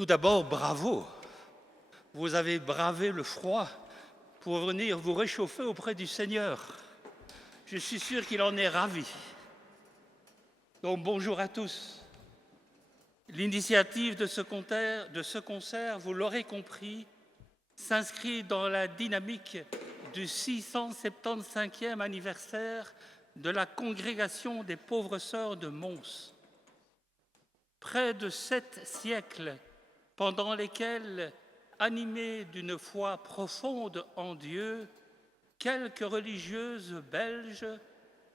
Tout d'abord, bravo. Vous avez bravé le froid pour venir vous réchauffer auprès du Seigneur. Je suis sûr qu'il en est ravi. Donc bonjour à tous. L'initiative de ce concert, vous l'aurez compris, s'inscrit dans la dynamique du 675e anniversaire de la Congrégation des Pauvres Sœurs de Mons. Près de 7 siècles pendant lesquels, animés d'une foi profonde en Dieu, quelques religieuses belges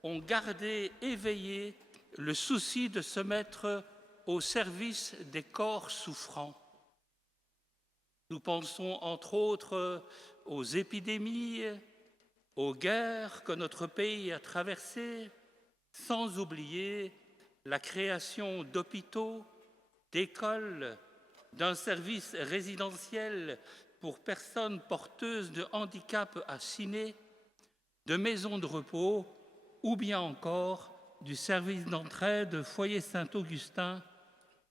ont gardé éveillé le souci de se mettre au service des corps souffrants. Nous pensons entre autres aux épidémies, aux guerres que notre pays a traversées, sans oublier la création d'hôpitaux, d'écoles, d'un service résidentiel pour personnes porteuses de handicap à Ciney, de maisons de repos ou bien encore du service d'entraide Foyer Saint-Augustin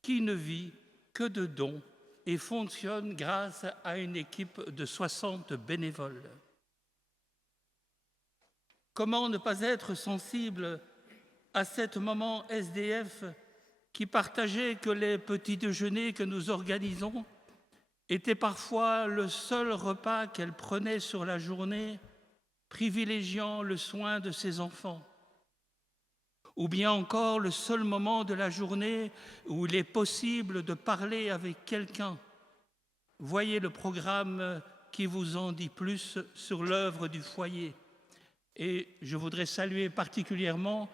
qui ne vit que de dons et fonctionne grâce à une équipe de 60 bénévoles. Comment ne pas être sensible à cette maman SDF qui partageait que les petits déjeuners que nous organisons étaient parfois le seul repas qu'elle prenait sur la journée, privilégiant le soin de ses enfants. Ou bien encore le seul moment de la journée où il est possible de parler avec quelqu'un. Voyez le programme qui vous en dit plus sur l'œuvre du foyer. Et je voudrais saluer particulièrement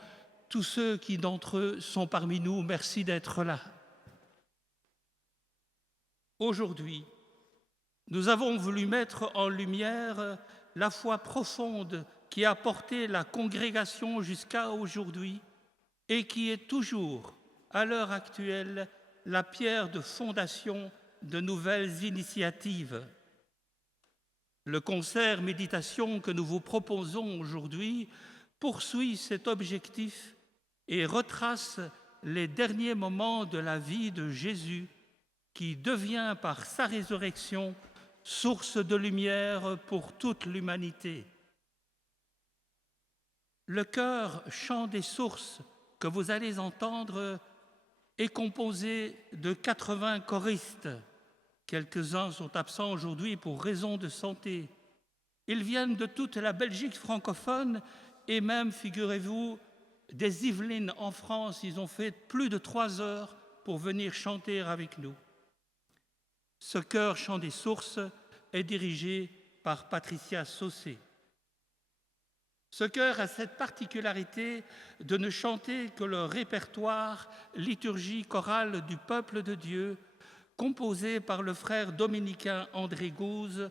tous ceux qui d'entre eux sont parmi nous. Merci d'être là. Aujourd'hui, nous avons voulu mettre en lumière la foi profonde qui a porté la congrégation jusqu'à aujourd'hui et qui est toujours, à l'heure actuelle, la pierre de fondation de nouvelles initiatives. Le concert méditation que nous vous proposons aujourd'hui poursuit cet objectif et retrace les derniers moments de la vie de Jésus qui devient par sa résurrection source de lumière pour toute l'humanité. Le chœur Chant des sources que vous allez entendre est composé de 80 choristes. Quelques-uns sont absents aujourd'hui pour raison de santé. Ils viennent de toute la Belgique francophone et même, figurez-vous, des Yvelines en France. Ils ont fait plus de 3 heures pour venir chanter avec nous. Ce chœur Chant des sources est dirigé par Patricia Saucé. Ce chœur a cette particularité de ne chanter que le répertoire liturgie chorale du peuple de Dieu, composé par le frère dominicain André Gouze,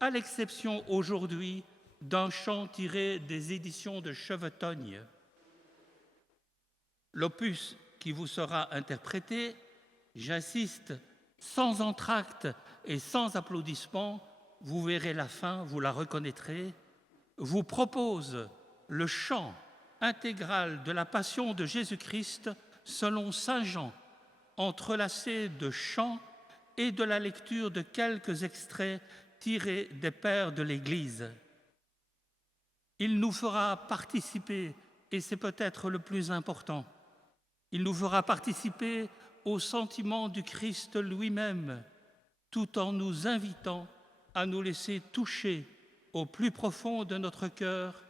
à l'exception aujourd'hui d'un chant tiré des éditions de Chevetogne. L'opus qui vous sera interprété, j'insiste, sans entracte et sans applaudissements, vous verrez la fin, vous la reconnaîtrez, vous propose le chant intégral de la Passion de Jésus-Christ selon saint Jean, entrelacé de chants et de la lecture de quelques extraits tirés des pères de l'Église. Il nous fera participer, et c'est peut-être le plus important, il nous fera participer au sentiment du Christ lui-même, tout en nous invitant à nous laisser toucher au plus profond de notre cœur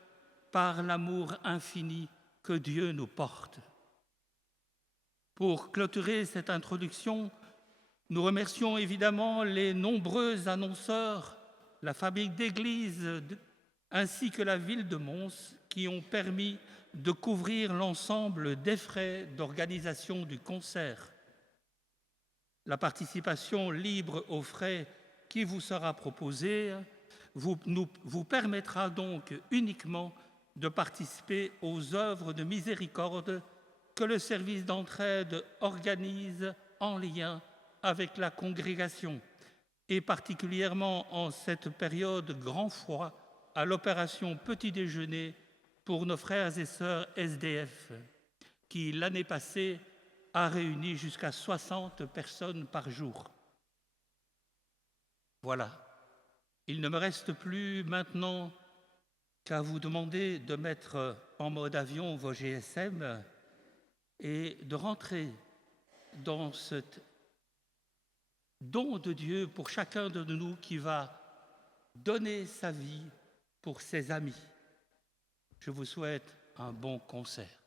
par l'amour infini que Dieu nous porte. Pour clôturer cette introduction, nous remercions évidemment les nombreux annonceurs, la famille d'Église ainsi que la ville de Mons qui ont permis de couvrir l'ensemble des frais d'organisation du concert. La participation libre aux frais qui vous sera proposée vous permettra donc uniquement de participer aux œuvres de miséricorde que le service d'entraide organise en lien avec la congrégation et particulièrement en cette période grand froid à l'opération Petit Déjeuner pour nos frères et sœurs SDF qui, l'année passée, a réuni jusqu'à 60 personnes par jour. Voilà. Il ne me reste plus maintenant qu'à vous demander de mettre en mode avion vos GSM et de rentrer dans ce don de Dieu pour chacun de nous qui va donner sa vie pour ses amis. Je vous souhaite un bon concert.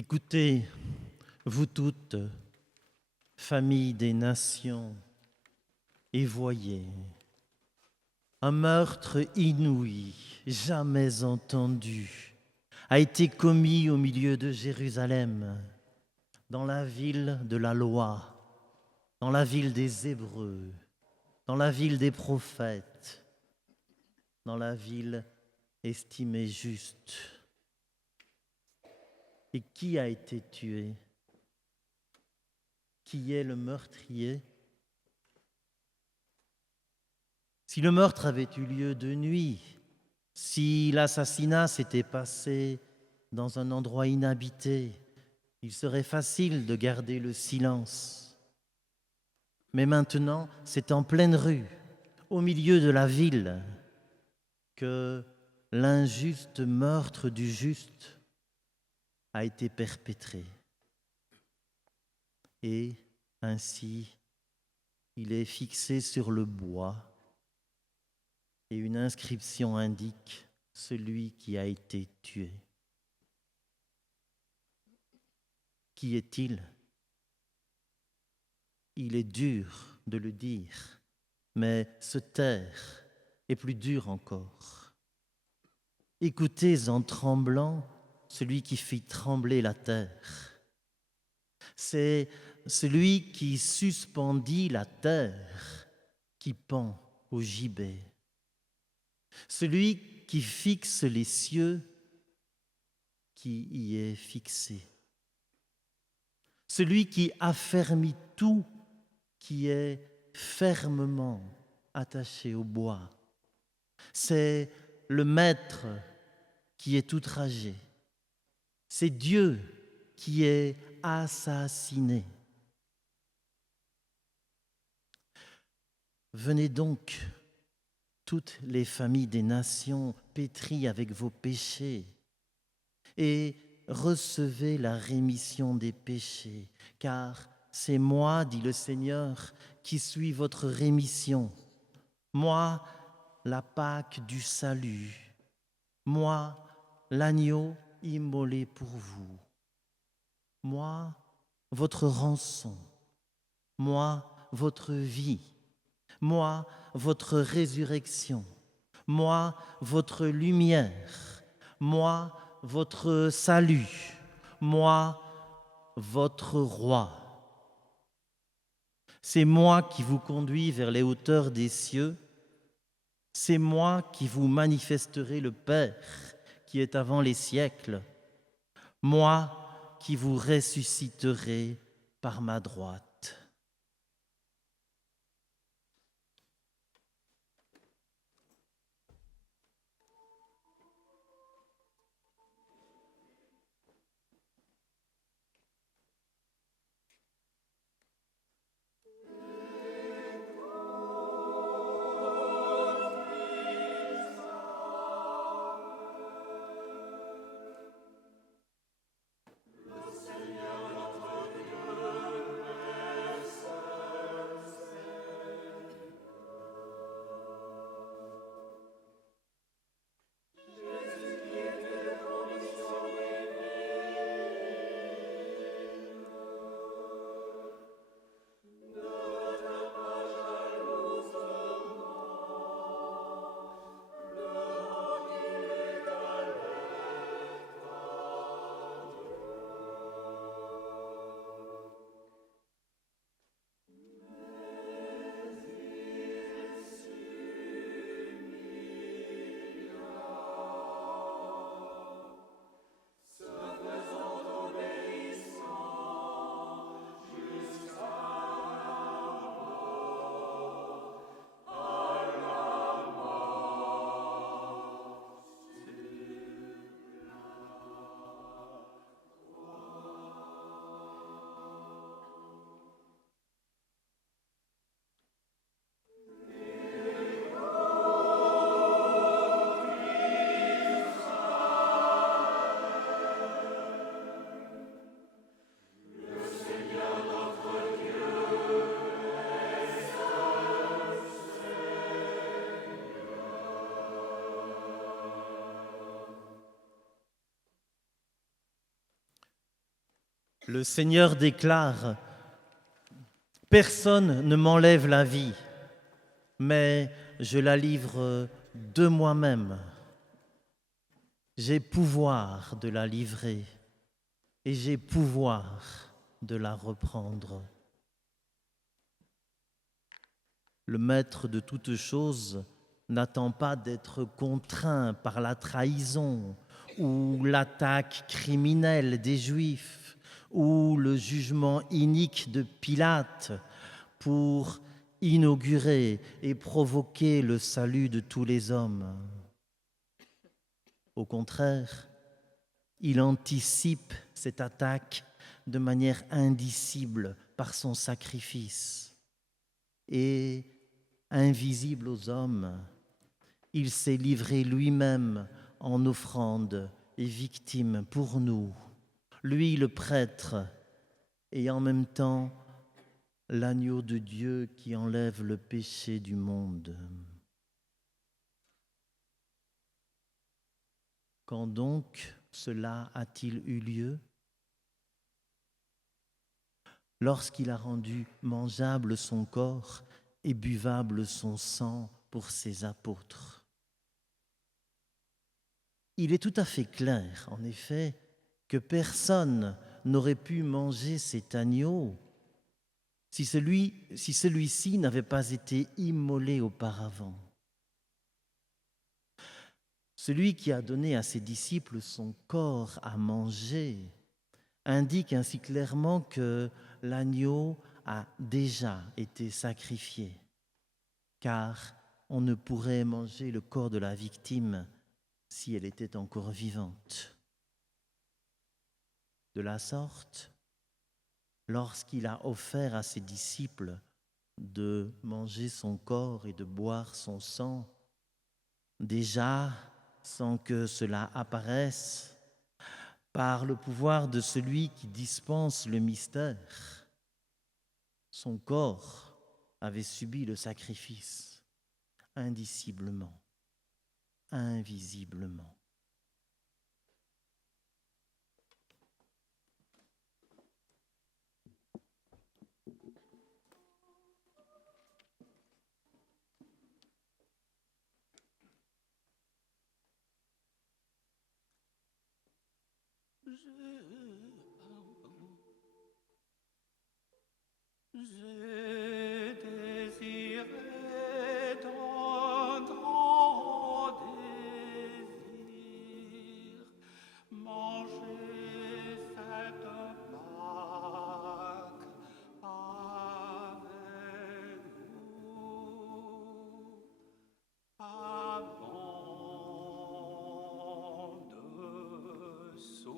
Écoutez, vous toutes, familles des nations, et voyez, un meurtre inouï, jamais entendu, a été commis au milieu de Jérusalem, dans la ville de la loi, dans la ville des Hébreux, dans la ville des prophètes, dans la ville estimée juste. Et qui a été tué? Qui est le meurtrier? Si le meurtre avait eu lieu de nuit, si l'assassinat s'était passé dans un endroit inhabité, il serait facile de garder le silence. Mais maintenant, c'est en pleine rue, au milieu de la ville, que l'injuste meurtre du juste a été perpétré. Et ainsi, il est fixé sur le bois et une inscription indique celui qui a été tué. Qui est-il? Il est dur de le dire, mais se taire est plus dur encore. Écoutez en tremblant celui qui fit trembler la terre. C'est celui qui suspendit la terre, qui pend au gibet. Celui qui fixe les cieux, qui y est fixé. Celui qui affermit tout, qui est fermement attaché au bois. C'est le Maître qui est outragé. C'est Dieu qui est assassiné. Venez donc, toutes les familles des nations pétries avec vos péchés, et recevez la rémission des péchés, car c'est moi, dit le Seigneur, qui suis votre rémission. Moi, la Pâque du salut. Moi, l'agneau immolé pour vous. Moi, votre rançon. Moi, votre vie. Moi, votre résurrection. Moi, votre lumière. Moi, votre salut. Moi, votre roi. C'est moi qui vous conduis vers les hauteurs des cieux. C'est moi qui vous manifesterai le Père qui est avant les siècles. Moi qui vous ressusciterai par ma droite. Le Seigneur déclare: personne ne m'enlève la vie, mais je la livre de moi-même. J'ai pouvoir de la livrer et j'ai pouvoir de la reprendre. Le maître de toutes choses n'attend pas d'être contraint par la trahison ou l'attaque criminelle des Juifs ou le jugement inique de Pilate pour inaugurer et provoquer le salut de tous les hommes. Au contraire, il anticipe cette attaque de manière indicible par son sacrifice. Et invisible aux hommes, il s'est livré lui-même en offrande et victime pour nous, lui le prêtre, et en même temps l'agneau de Dieu qui enlève le péché du monde. Quand donc cela a-t-il eu lieu? Lorsqu'il a rendu mangeable son corps et buvable son sang pour ses apôtres. Il est tout à fait clair, en effet, que personne n'aurait pu manger cet agneau si celui-ci n'avait pas été immolé auparavant. Celui qui a donné à ses disciples son corps à manger indique ainsi clairement que l'agneau a déjà été sacrifié, car on ne pourrait manger le corps de la victime si elle était encore vivante. De la sorte, lorsqu'il a offert à ses disciples de manger son corps et de boire son sang, déjà, sans que cela apparaisse, par le pouvoir de celui qui dispense le mystère, son corps avait subi le sacrifice, indiciblement, invisiblement. J'ai désiré d'un grand désir, manger cette Pâque avec vous, avant de souffrir.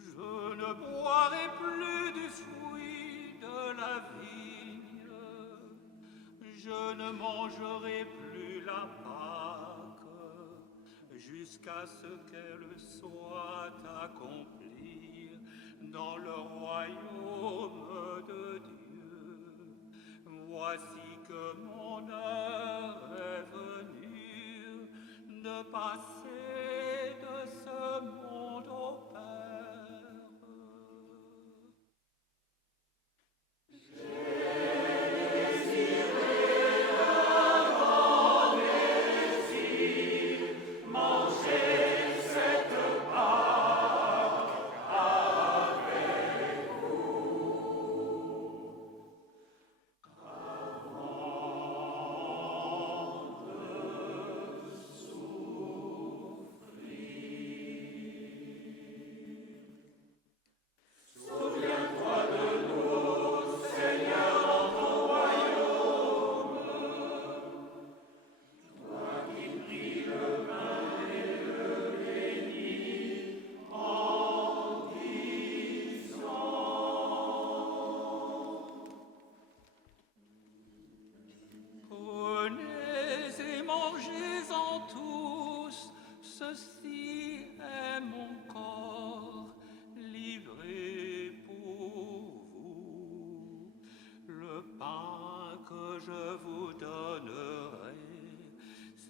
Je ne boirai plus du fruit de la vigne, je ne mangerai plus la Pâque, jusqu'à ce qu'elle soit accomplie dans le royaume de Dieu. Voici que mon heure est venue de passer de ce monde au Père.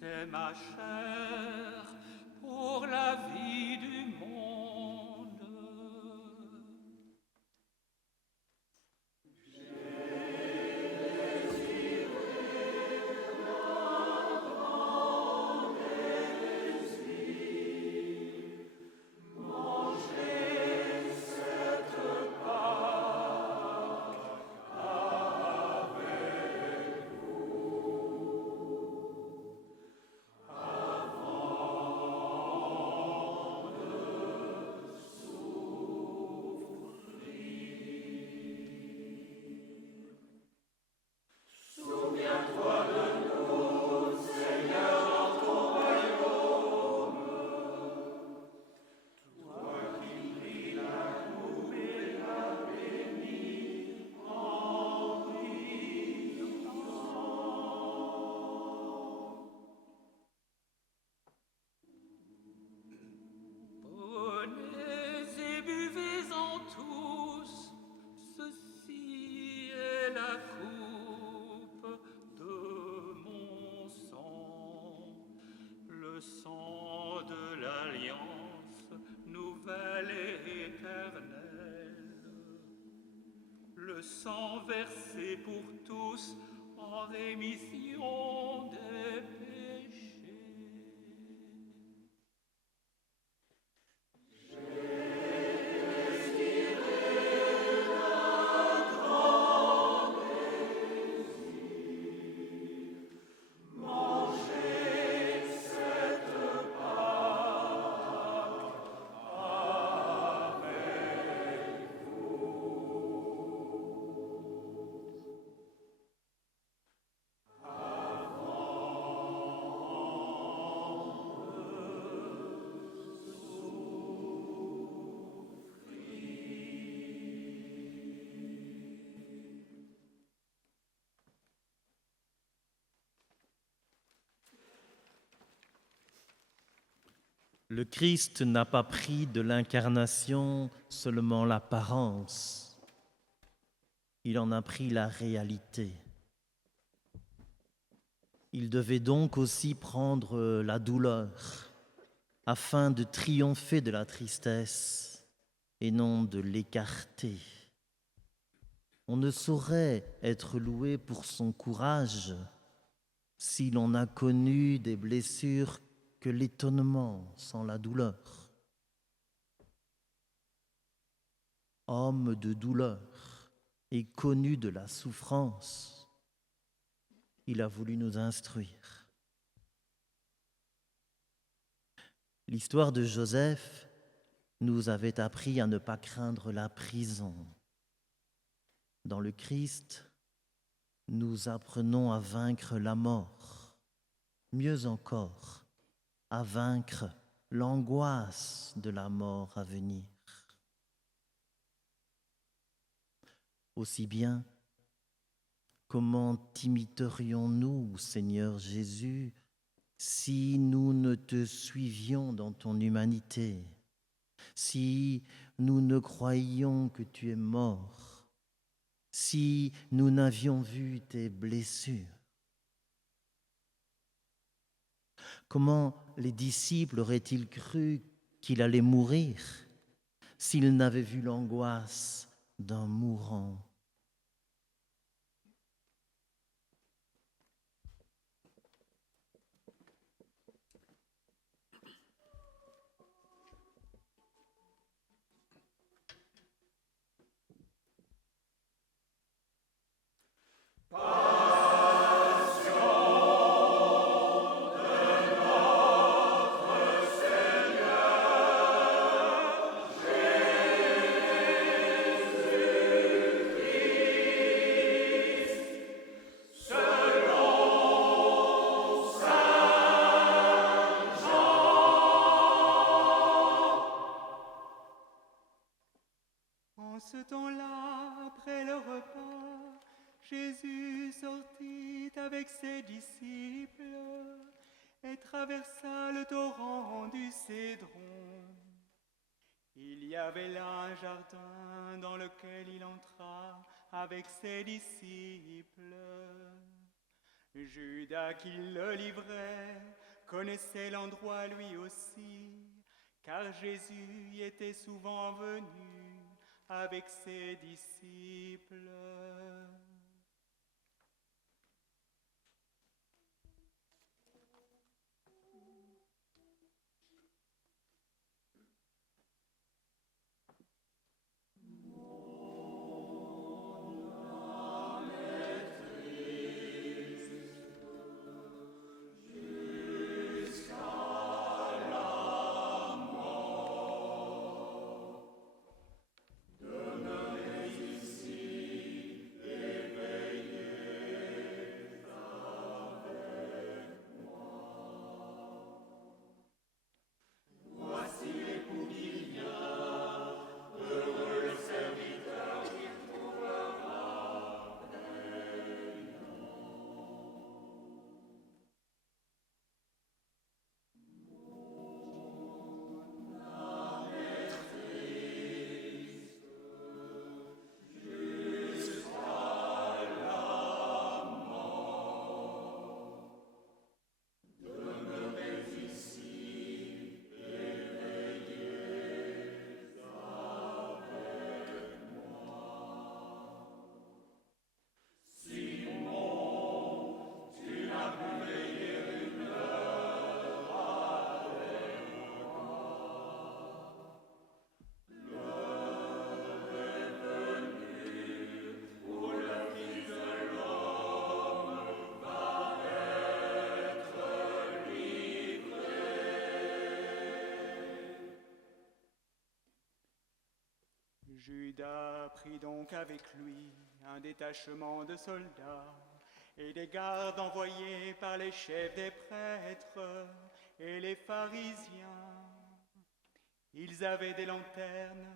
C'est ma chair pour la vie du monde. Le sang versé pour tous en rémission des péchés. Le Christ n'a pas pris de l'incarnation seulement l'apparence, il en a pris la réalité. Il devait donc aussi prendre la douleur afin de triompher de la tristesse et non de l'écarter. On ne saurait être loué pour son courage si l'on n'a connu des blessures que l'étonnement sans la douleur. Homme de douleur et connu de la souffrance, il a voulu nous instruire. L'histoire de Joseph nous avait appris à ne pas craindre la prison. Dans le Christ, nous apprenons à vaincre la mort, mieux encore, à vaincre l'angoisse de la mort à venir. Aussi bien, comment t'imiterions-nous, Seigneur Jésus, si nous ne te suivions dans ton humanité, si nous ne croyions que tu es mort, si nous n'avions vu tes blessures? Comment les disciples auraient-ils cru qu'il allait mourir s'ils n'avaient vu l'angoisse d'un mourant? En ce temps-là, après le repas, Jésus sortit avec ses disciples et traversa le torrent du Cédron. Il y avait là un jardin dans lequel il entra avec ses disciples. Judas qui le livrait connaissait l'endroit lui aussi, car Jésus y était souvent venu avec ses disciples. Judas prit donc avec lui un détachement de soldats et des gardes envoyés par les chefs des prêtres et les pharisiens. Ils avaient des lanternes,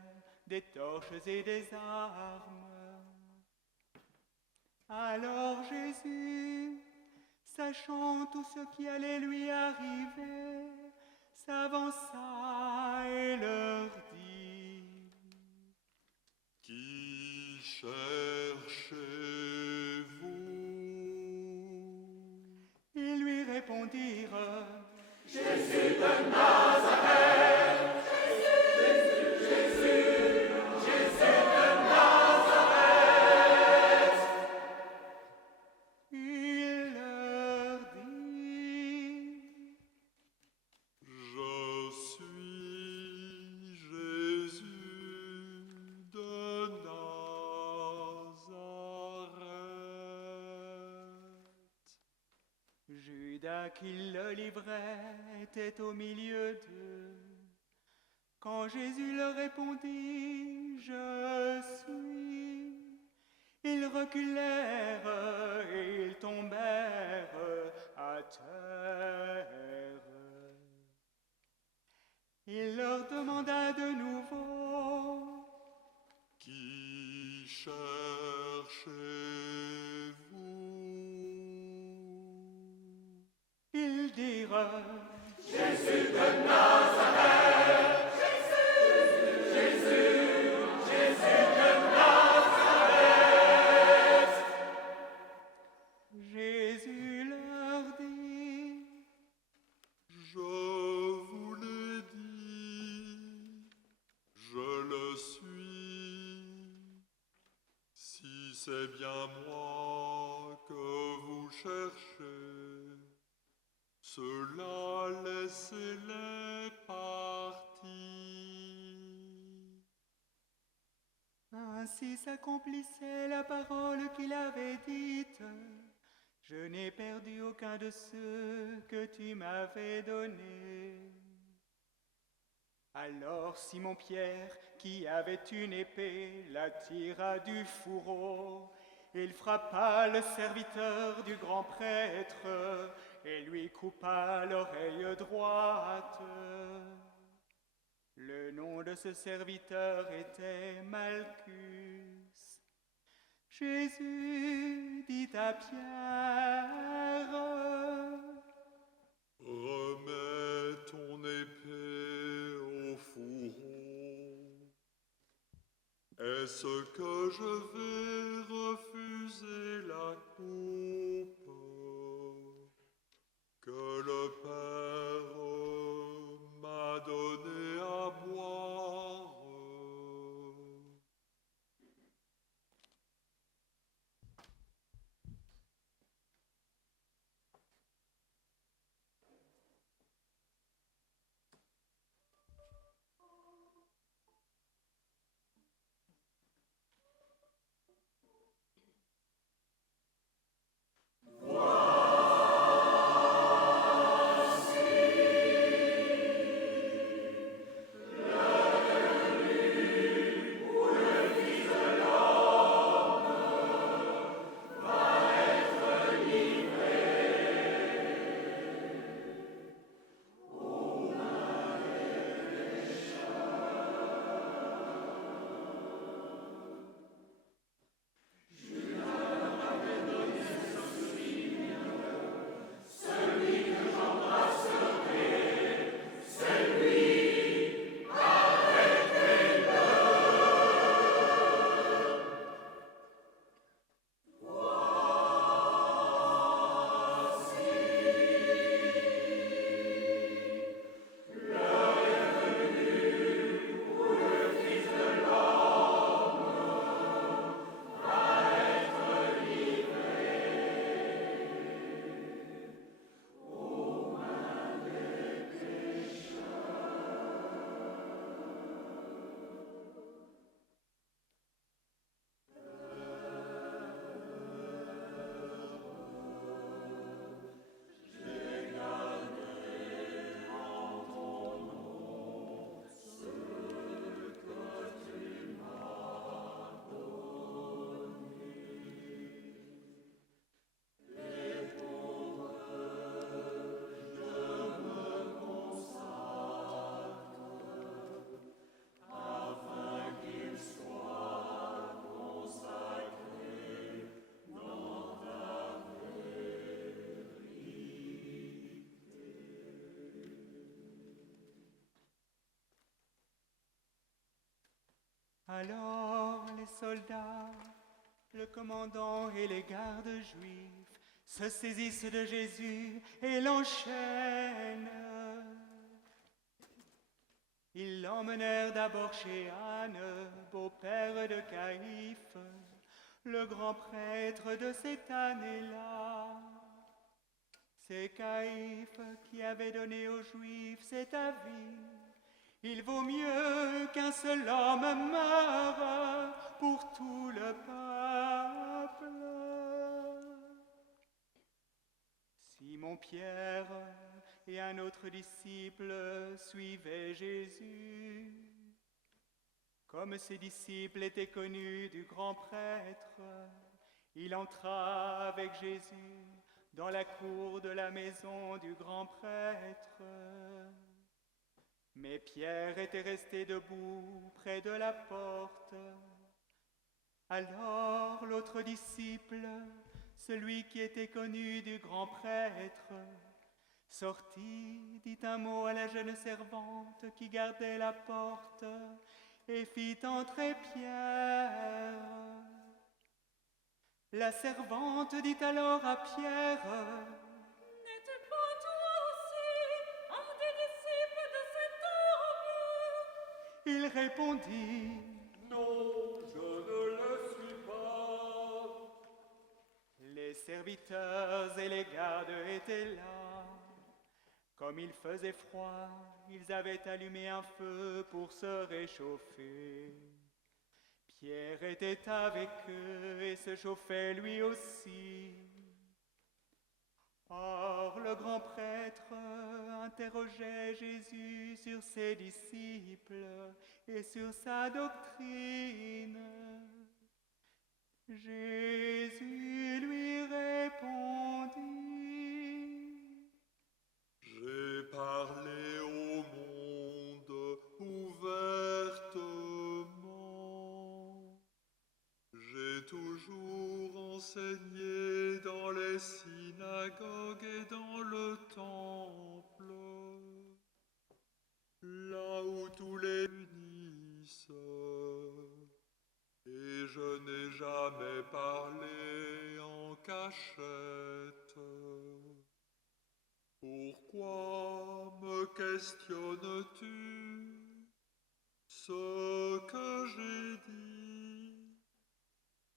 des torches et des armes. Alors Jésus, sachant tout ce qui allait lui arriver, s'avança et leur dit: Qui cherchez-vous? Ils lui répondirent: Jésus de Nazareth. Jésus de Nazareth. Il leur dit: Je suis Jésus de Nazareth. Judas qui le livrait était au milieu d'eux. Quand Jésus leur répondit: Je suis, ils reculèrent et ils tombèrent à terre. Il leur demanda de nouveau: Qui cherchez-vous? Ils dirent: Jésus de Nazareth. Jésus de Nazareth. Jésus leur dit: Je vous l'ai dit, je le suis. Si c'est bien moi que vous cherchez, cela laissez-les partir. Ainsi s'accomplissait la parole qu'il avait dite: Je n'ai perdu aucun de ceux que tu m'avais donnés. Alors Simon-Pierre, qui avait une épée, la tira du fourreau. Il frappa le serviteur du grand prêtre et lui coupa l'oreille droite. Le nom de ce serviteur était Malchus. Jésus dit à Pierre: Remets ton épée au fourreau. Est-ce que je vais refuser la coupe Alors les soldats, le commandant et les gardes juifs se saisissent de Jésus et l'enchaînent. Ils l'emmenèrent d'abord chez Anne, beau-père de Caïphe, le grand prêtre de cette année-là. C'est Caïphe qui avait donné aux Juifs cet avis. Il vaut mieux qu'un seul homme meure pour tout le peuple. Simon-Pierre et un autre disciple suivaient Jésus. Comme ses disciples étaient connus du grand prêtre, il entra avec Jésus dans la cour de la maison du grand prêtre. Mais Pierre était resté debout près de la porte. Alors l'autre disciple, celui qui était connu du grand prêtre, sortit, dit un mot à la jeune servante qui gardait la porte et fit entrer Pierre. La servante dit alors à Pierre: N'es-tu pas toi aussi un des disciples de cet homme? Il répondit: Non, je ne le suis pas. Les serviteurs et les gardes étaient là. Comme il faisait froid, ils avaient allumé un feu pour se réchauffer. Pierre était avec eux et se chauffait lui aussi. Or, le grand prêtre interrogeait Jésus sur ses disciples et sur sa doctrine. Jésus lui répondit: J'ai parlé au monde ouvertement. J'ai toujours enseigné dans les synagogues et dans le temple, là où tous les unissent. Et je n'ai jamais parlé en cachette. Pourquoi me questionnes-tu? Ce que j'ai dit,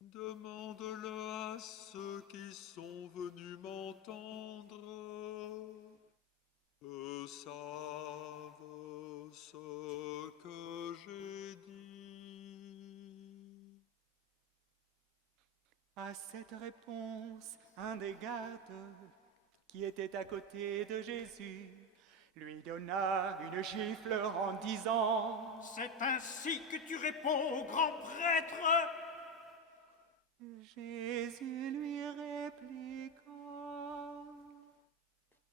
demande-le à ceux qui sont venus m'entendre. Eux savent ce que j'ai dit. À cette réponse, un des gardes qui était à côté de Jésus lui donna une gifle en disant: C'est ainsi que tu réponds au grand prêtre? Jésus lui répliqua: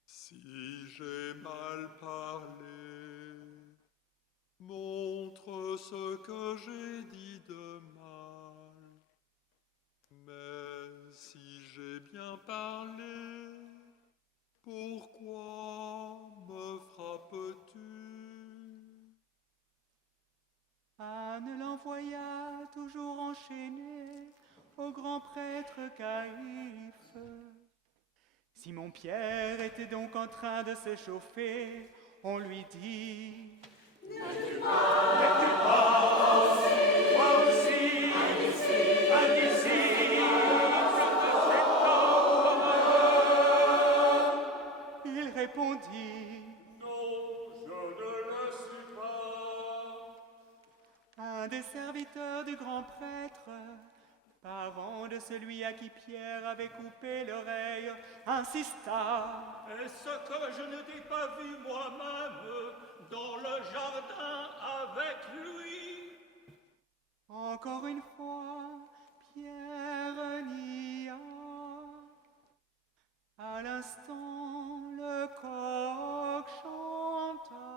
Si j'ai mal parlé, montre ce que j'ai dit de mal. Mais si j'ai bien parlé, pourquoi me frappes-tu? Anne l'envoya toujours enchaîné au grand prêtre Caïphe. Simon-Pierre était donc en train de se chauffer. On lui dit: N'es-tu pas aussi un disciple? Il répondit: Non, je ne le suis pas. Un des serviteurs du grand prêtre, parent de celui à qui Pierre avait coupé l'oreille, insista: Est-ce que je ne t'ai pas vu moi-même dans le jardin avec lui? Encore une fois, Pierre nia. À l'instant, le coq chanta.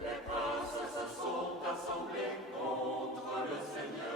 Les princes se sont assemblés contre le Seigneur.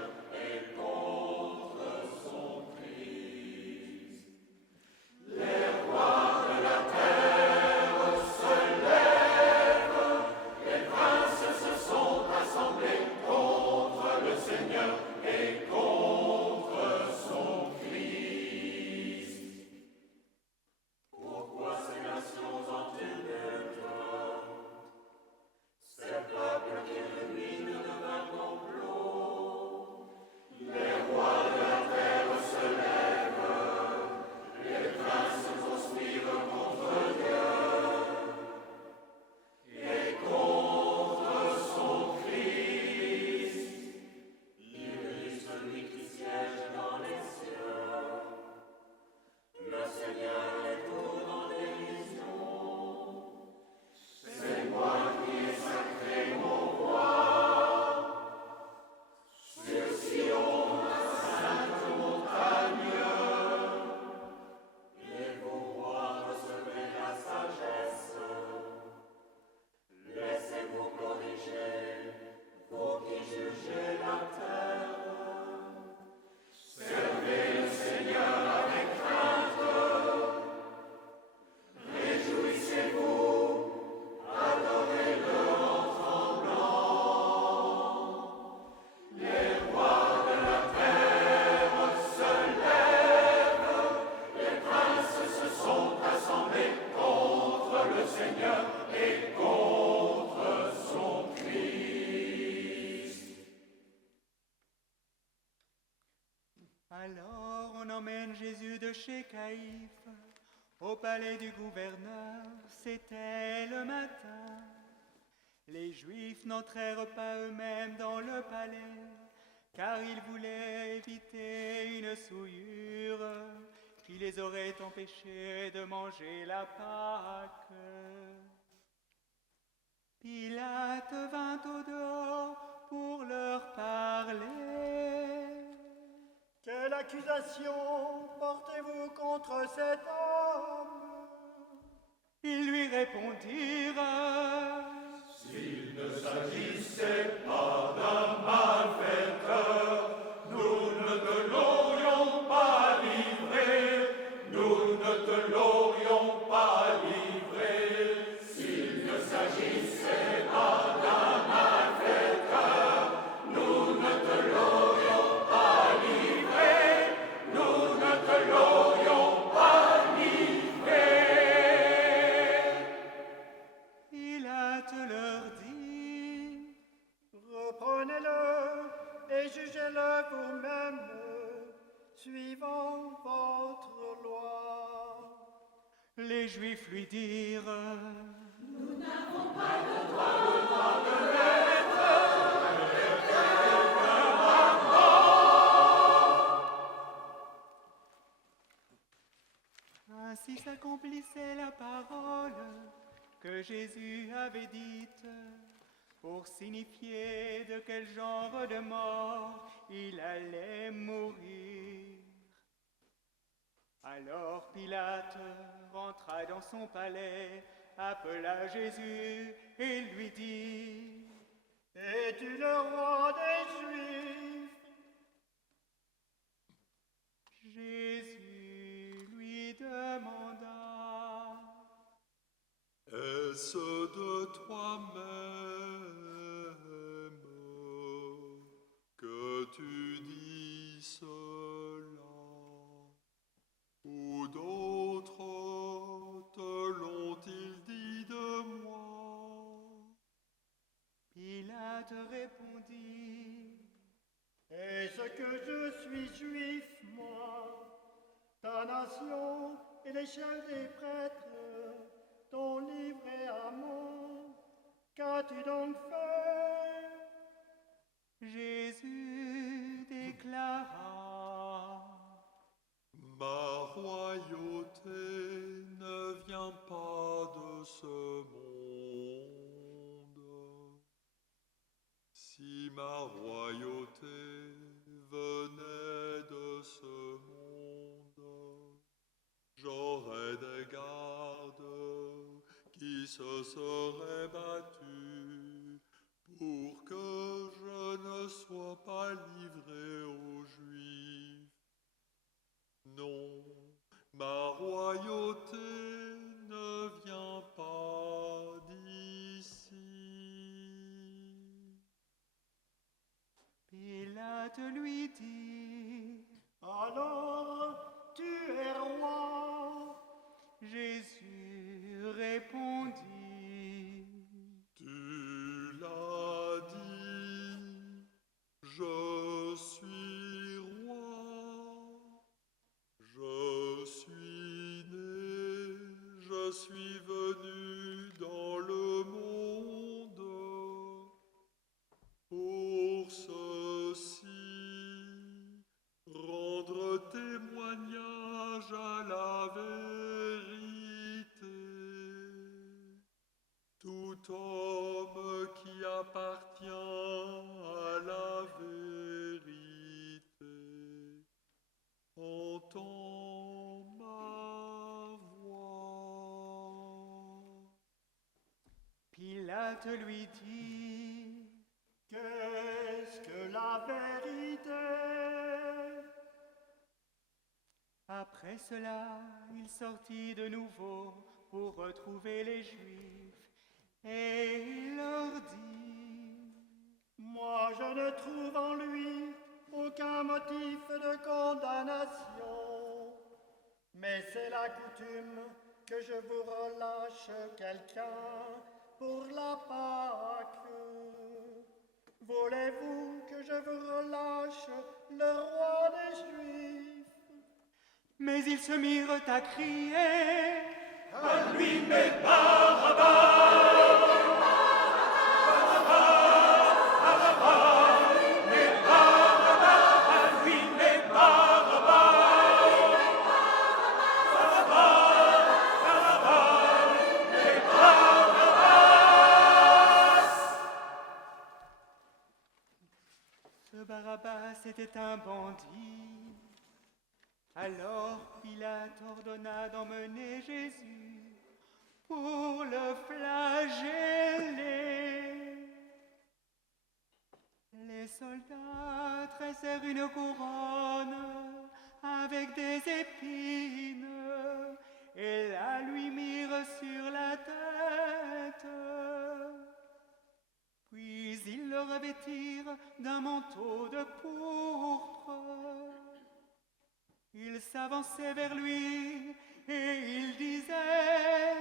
chez Caïphe, au palais du gouverneur, c'était le matin. Les Juifs n'entrèrent pas eux-mêmes dans le palais, car ils voulaient éviter une souillure qui les aurait empêchés de manger la Pâque. Pilate vint au dehors pour leur parler. Quelle accusation portez-vous contre cet homme? Ils lui répondirent: S'il ne s'agissait pas d'un malfaiteur, nous ne te l'aurions pas livré, nous ne te l'aurions pas livré. S'il ne s'agissait pas d'un malfaiteur, nous ne te l'aurions pas livré, nous ne te l'aurions pas livré. Pilate leur dit: Reprenez-le et jugez-le vous-même, suivant votre loi. Les Juifs lui dirent: Ainsi s'accomplissait la parole que Jésus avait dite, pour signifier de quel genre de mort il allait mourir. Alors Pilate rentra dans son palais, appela Jésus et lui dit: Es-tu le roi des Juifs? Jésus lui demanda: Est-ce de toi-même que tu dis cela? Ou d'autres te l'ont-ils dit de moi? Pilate répondit: Est-ce que je suis juif, moi? Ta nation et les chefs des prêtres t'ont livré à mort. Qu'as-tu donc fait? Jésus déclara: Ma royauté ne vient pas de ce monde. Si ma royauté venait de ce monde, j'aurais des gardes qui se seraient battus pour que je ne sois pas livré aux Juifs. Non, ma royauté ne vient pas d'ici. Pilate lui dit: Alors, tu es roi? Jésus répondit: Tu l'as dit, je suis roi. Je suis né, je suis venu dans le monde. Pour ceci, rendre témoignage à la vérité. Tout homme qui appartient à la vérité entend ma voix. Pilate lui dit: Qu'est-ce que la vérité? Après cela, il sortit de nouveau pour retrouver les Juifs, et il leur dit: Moi, je ne trouve en lui aucun motif de condamnation. Mais c'est la coutume que je vous relâche quelqu'un pour la Pâque. Voulez-vous que je vous relâche le roi des Juifs? Mais ils se mirent à crier. À lui, mais Barabbas! Barabbas était un bandit. Alors Pilate ordonna d'emmener Jésus pour le flageller. Les soldats tressèrent une couronne avec des épines et la lui mirent sur la tête. Puis ils le revêtirent d'un manteau de pourpre. Ils s'avançaient vers lui et ils disaient: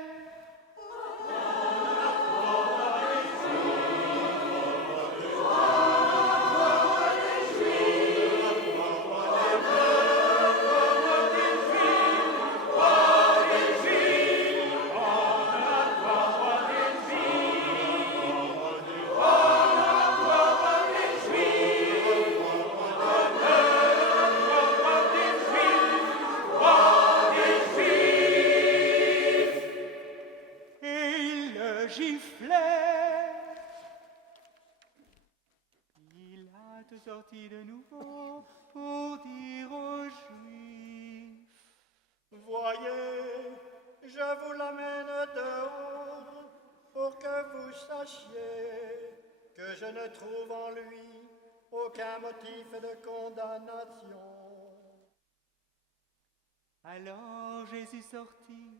sortit de nouveau pour dire aux Juifs: Voyez, je vous l'amène dehors pour que vous sachiez que je ne trouve en lui aucun motif de condamnation. Alors Jésus sortit,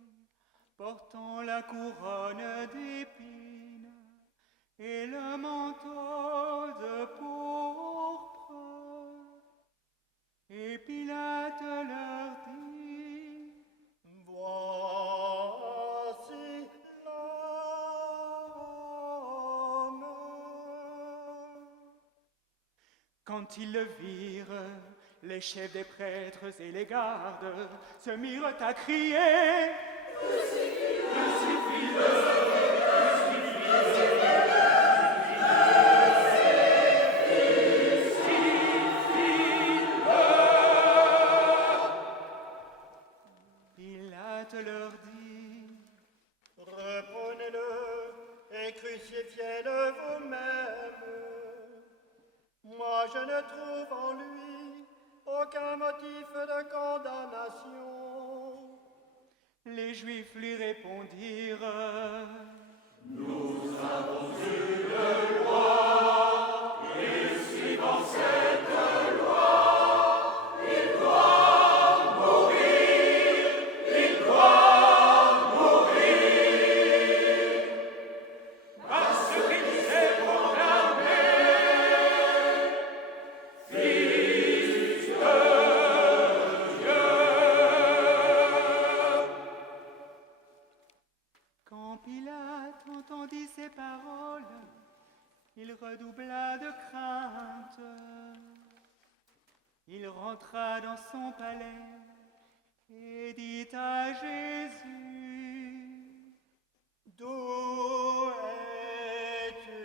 portant la couronne d'épines et le manteau de pourpre. Et Pilate leur dit: Voici l'homme. Quand ils le virent, les chefs des prêtres et les gardes se mirent à crier: Crucifie-le! Crucifie-le! Pilate leur dit: Reprenez-le et crucifiez-le vous-même. Moi, je ne trouve en lui aucun motif de condamnation. Les Juifs lui répondirent: Nous avons une loi, et suivant cette loi, il doit mourir, il doit mourir. Parce qu'il s'est proclamé Fils de Dieu. Quand Pilate entendit ces paroles, il redoubla de crainte. Il rentra dans son palais et dit à Jésus: D'où es-tu?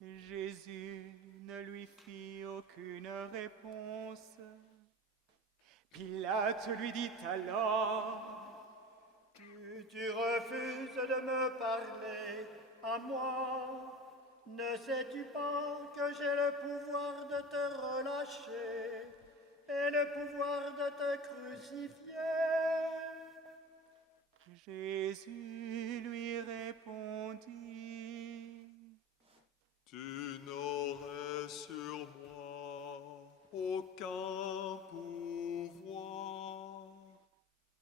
Jésus ne lui fit aucune réponse. Pilate lui dit alors: Tu refuses de me parler à moi. Ne sais-tu pas que j'ai le pouvoir de te relâcher et le pouvoir de te crucifier? Jésus lui répondit: Tu n'aurais sur moi aucun pouvoir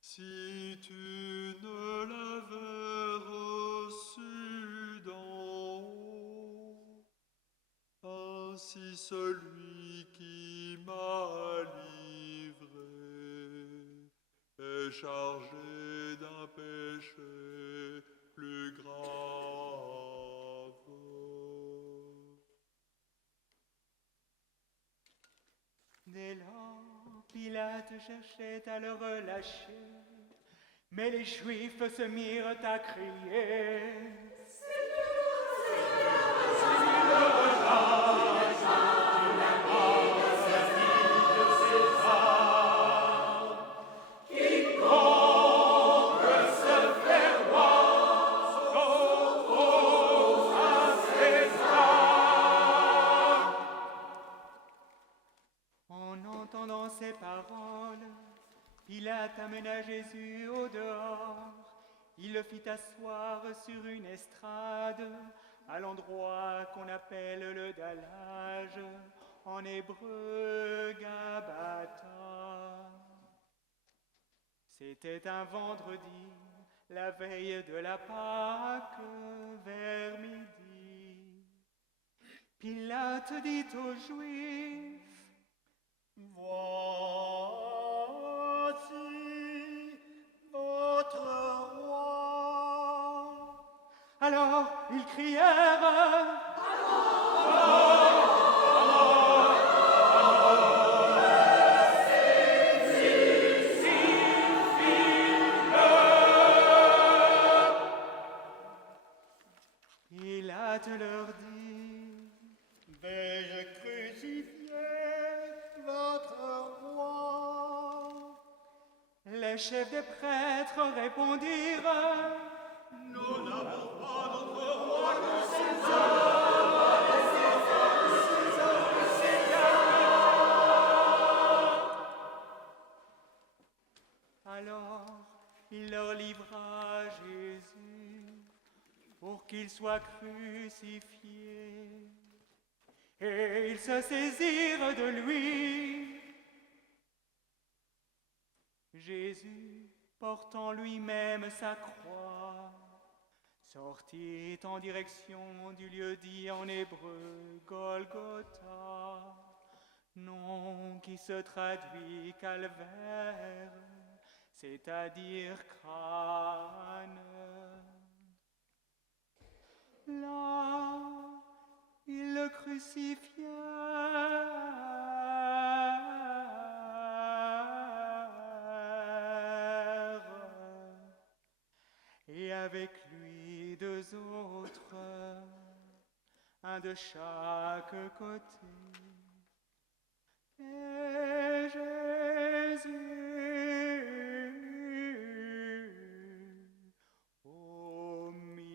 si tu ne l'avais reçu d'en haut. Ainsi celui qui m'a livré est chargé d'un péché plus grave. Dès lors, Pilate cherchait à le relâcher, mais les Juifs se mirent à crier. En entendant ces paroles, Pilate amena Jésus au dehors. Il le fit asseoir sur une estrade, à l'endroit qu'on appelle le dallage, en hébreu Gabata. C'était un vendredi, la veille de la Pâque, vers midi. Pilate dit aux Juifs: Voici votre roi. Alors ils crièrent: Pilate leur dit: Vais-je crucifier votre roi? Les chefs des prêtres répondirent: Nous n'avons pas d'autre roi que Alors il leur livra Jésus pour qu'il soit crucifié. Et ils se saisirent de lui. Jésus, portant lui-même sa croix, sortit en direction du lieu dit en hébreu Golgotha, nom qui se traduit calvaire, c'est-à-dire crâne. Là, ils le crucifièrent, et avec lui deux autres, un de chaque côté. Et Jésus au milieu.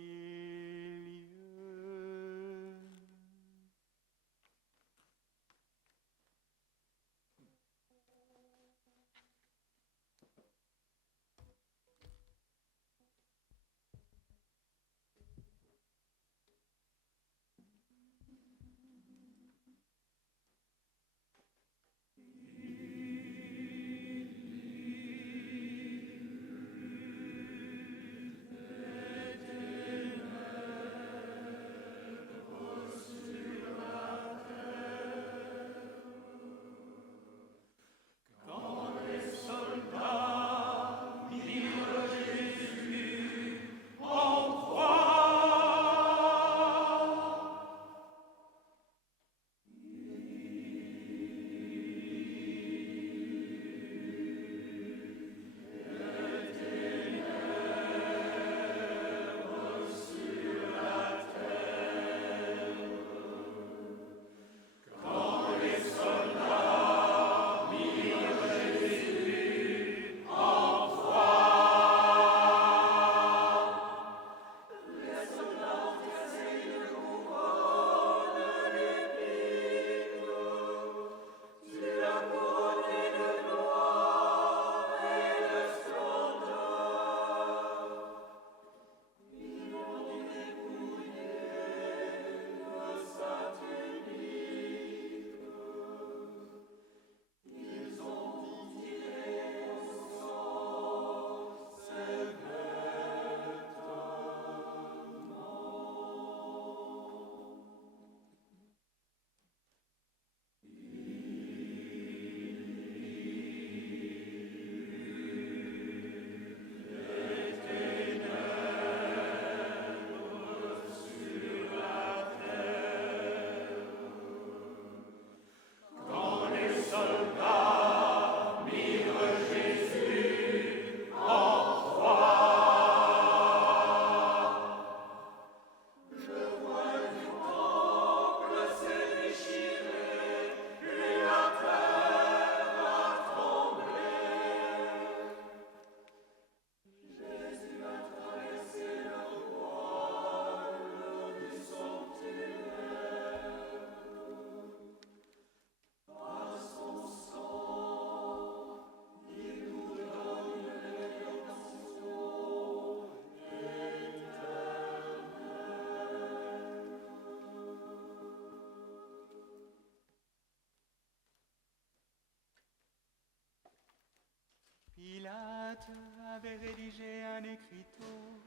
Pilate avait rédigé un écriteau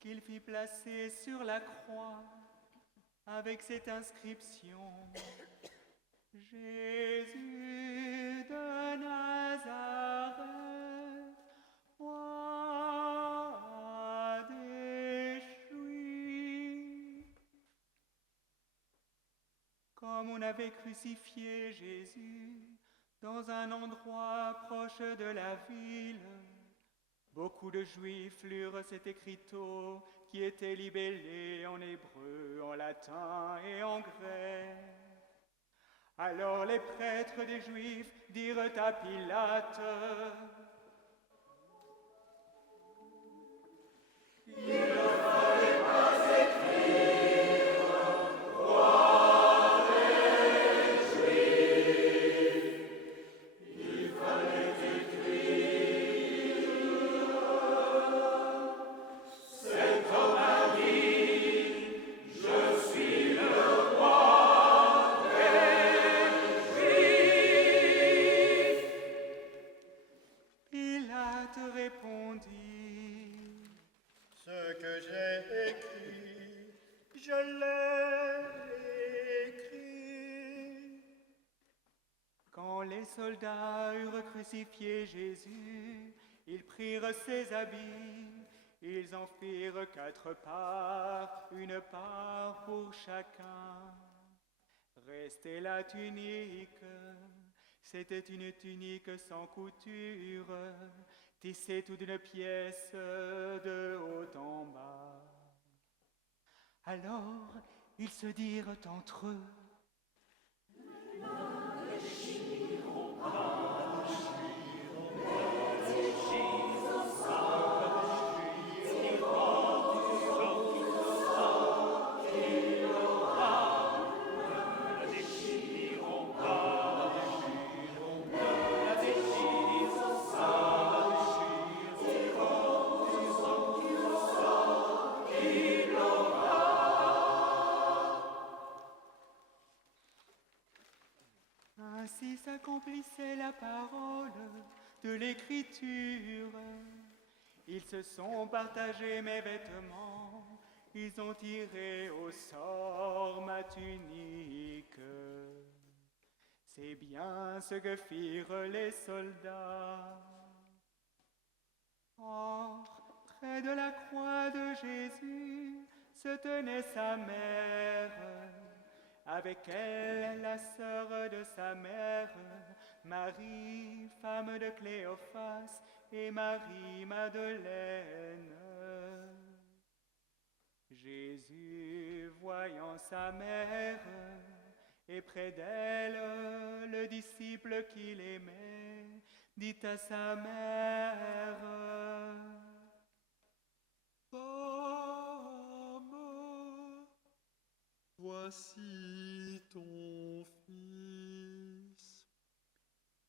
qu'il fit placer sur la croix avec cette inscription: Jésus de Nazareth, roi des Juifs. Comme on avait crucifié Jésus dans un endroit proche de la ville, beaucoup de Juifs lurent cet écriteau qui était libellé en hébreu, en latin et en grec. Alors les prêtres des Juifs dirent à Pilate: Pilate répondit: Ce que j'ai écrit, je l'ai écrit. Quand les soldats eurent crucifié Jésus, ils prirent ses habits, ils en firent 4 parts, une part pour chacun. Restait la tunique, c'était une tunique sans couture, tissée toute d'une pièce de haut en bas. Alors ils se dirent entre eux: Ainsi s'accomplissait la parole de l'Écriture. Ils se sont partagés mes vêtements, ils ont tiré au sort ma tunique. C'est bien ce que firent les soldats. Or, près de la croix de Jésus se tenait sa mère. Avec elle, la sœur de sa mère, Marie, femme de Cléophas, et Marie-Madeleine. Jésus, voyant sa mère, et près d'elle, le disciple qu'il aimait, dit à sa mère: Femme, voici ton fils.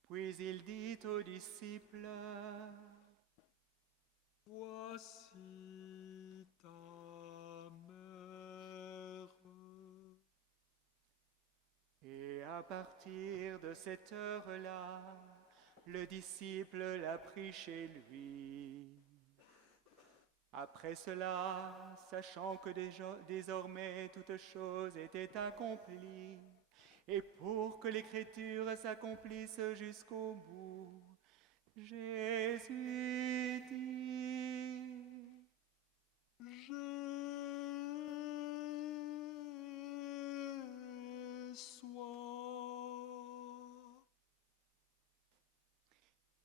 Puis il dit aux disciples: Voici ta mère. Et à partir de cette heure-là, le disciple l'a pris chez lui. Après cela, sachant que désormais toutes choses étaient accomplies, et pour que l'Écriture s'accomplisse jusqu'au bout, Jésus dit: J'ai soif.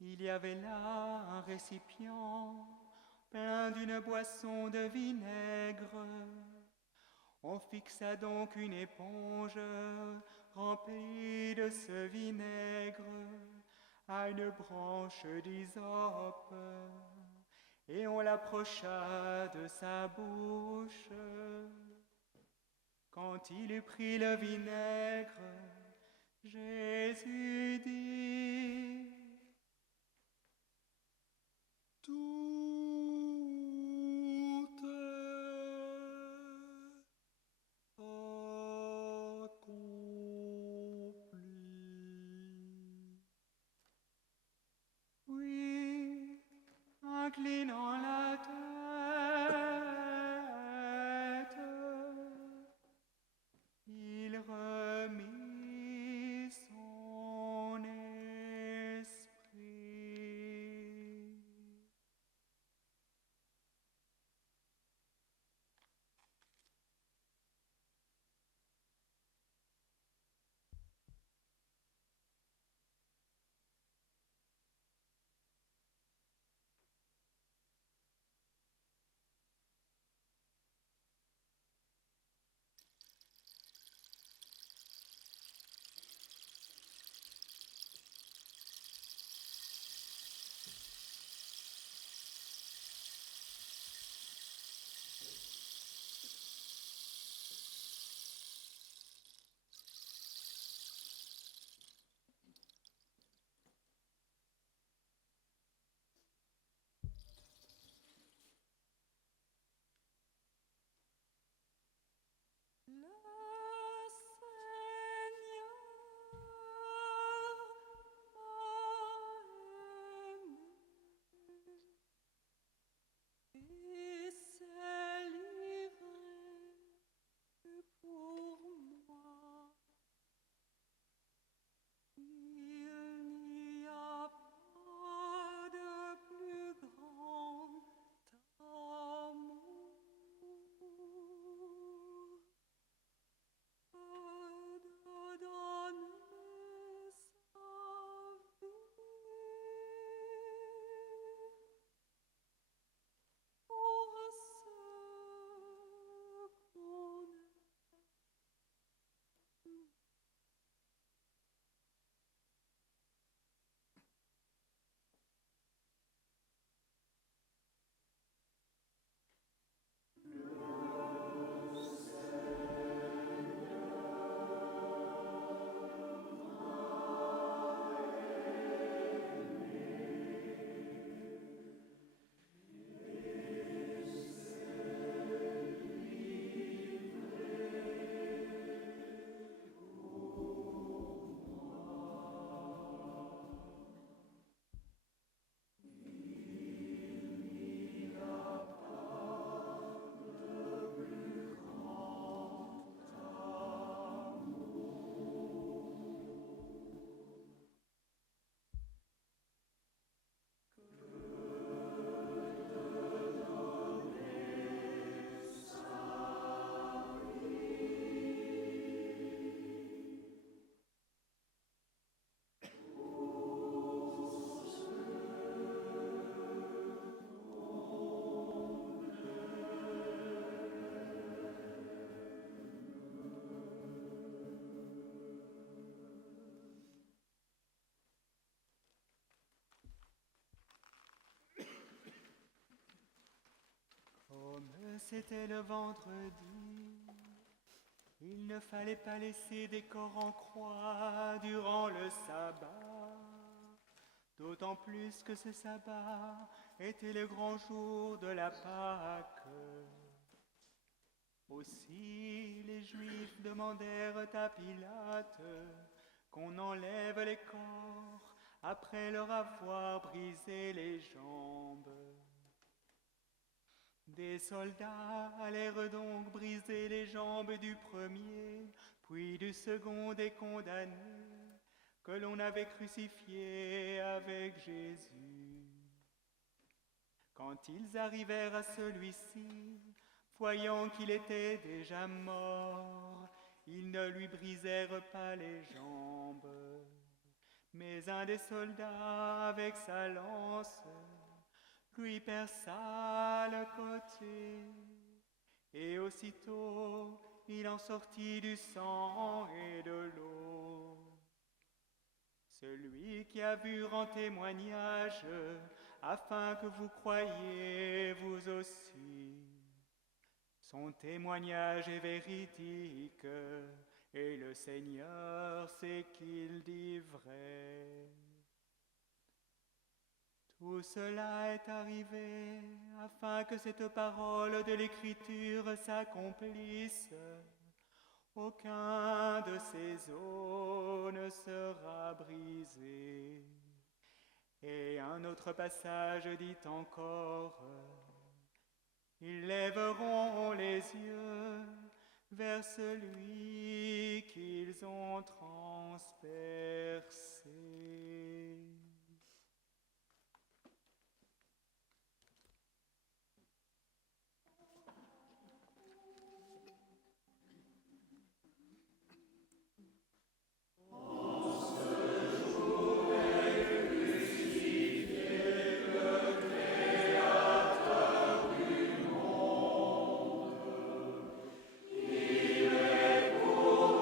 Il y avait là un récipient plein d'une boisson de vinaigre. On fixa donc une éponge remplie de ce vinaigre à une branche d'hysope, et on l'approcha de sa bouche. Quand il eut pris le vinaigre, Jésus dit: Tout est accompli. Oui, Comme c'était le vendredi, il ne fallait pas laisser des corps en croix durant le sabbat, d'autant plus que ce sabbat était le grand jour de la Pâque. Aussi les Juifs demandèrent à Pilate qu'on enlève les corps après leur avoir brisé les jambes. Des soldats allèrent donc briser les jambes du premier, puis du second des condamnés, que l'on avait crucifié avec Jésus. Quand ils arrivèrent à celui-ci, voyant qu'il était déjà mort, ils ne lui brisèrent pas les jambes. Mais un des soldats, avec sa lance, lui perça le côté, et aussitôt il en sortit du sang et de l'eau. Celui qui a vu rend témoignage, afin que vous croyiez vous aussi. Son témoignage est véridique, et le Seigneur sait qu'il dit vrai. Tout cela est arrivé afin que cette parole de l'Écriture s'accomplisse. Aucun de ces os ne sera brisé. Et un autre passage dit encore, ils lèveront les yeux vers celui qu'ils ont transpercé. Il est couronné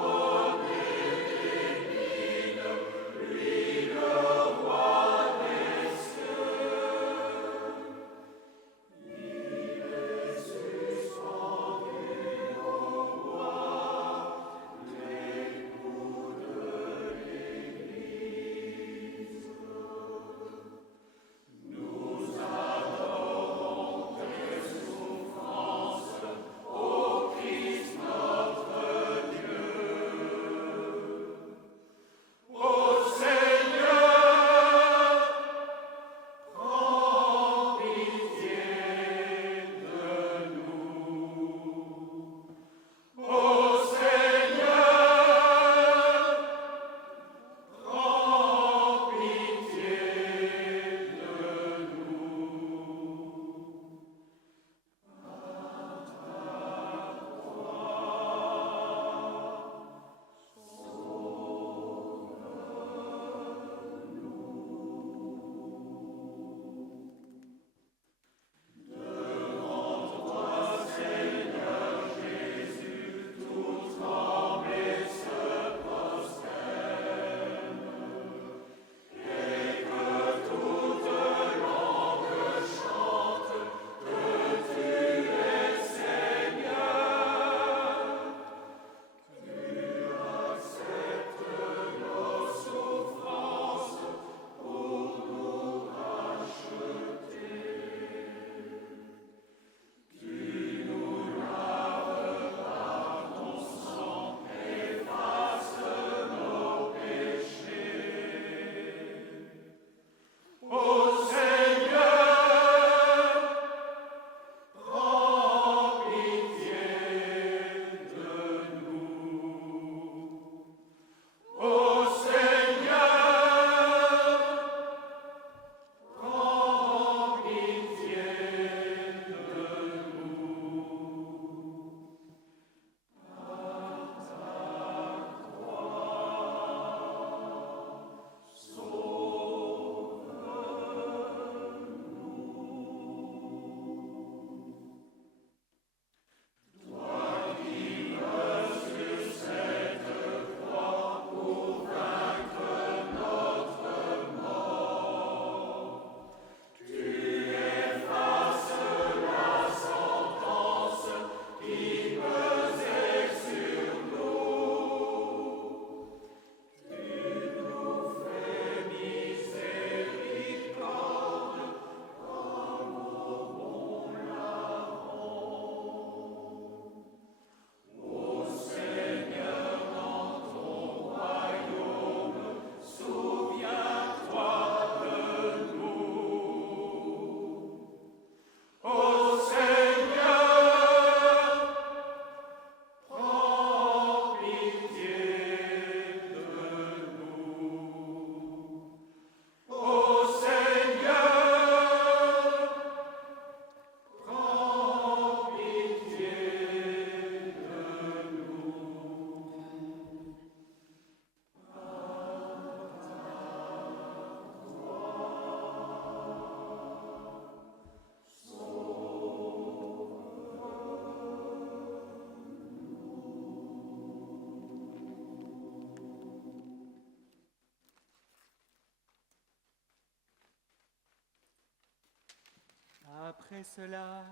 Après cela,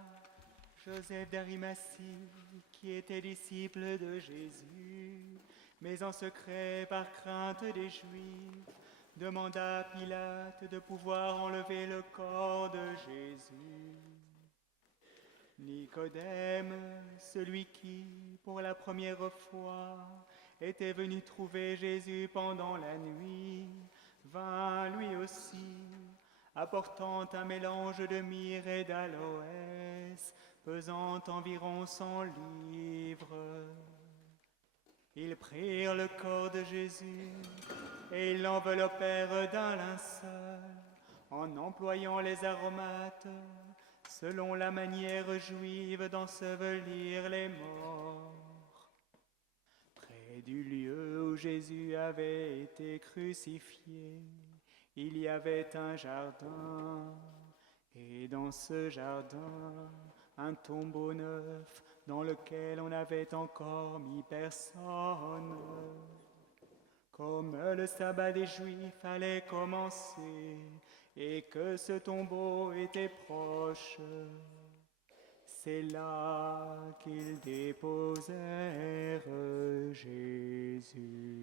Joseph d'Arimathie, qui était disciple de Jésus, mais en secret par crainte des Juifs, demanda à Pilate de pouvoir enlever le corps de Jésus. Nicodème, celui qui, pour la première fois, était venu trouver Jésus pendant la nuit, vint lui aussi, apportant un mélange de myrrhe et d'aloès, pesant environ 100 livres. Ils prirent le corps de Jésus et l'enveloppèrent d'un linceul, en employant les aromates, selon la manière juive d'ensevelir les morts. Près du lieu où Jésus avait été crucifié, il y avait un jardin, et dans ce jardin, un tombeau neuf dans lequel on n'avait encore mis personne. Comme le sabbat des Juifs allait commencer et que ce tombeau était proche, c'est là qu'ils déposèrent Jésus.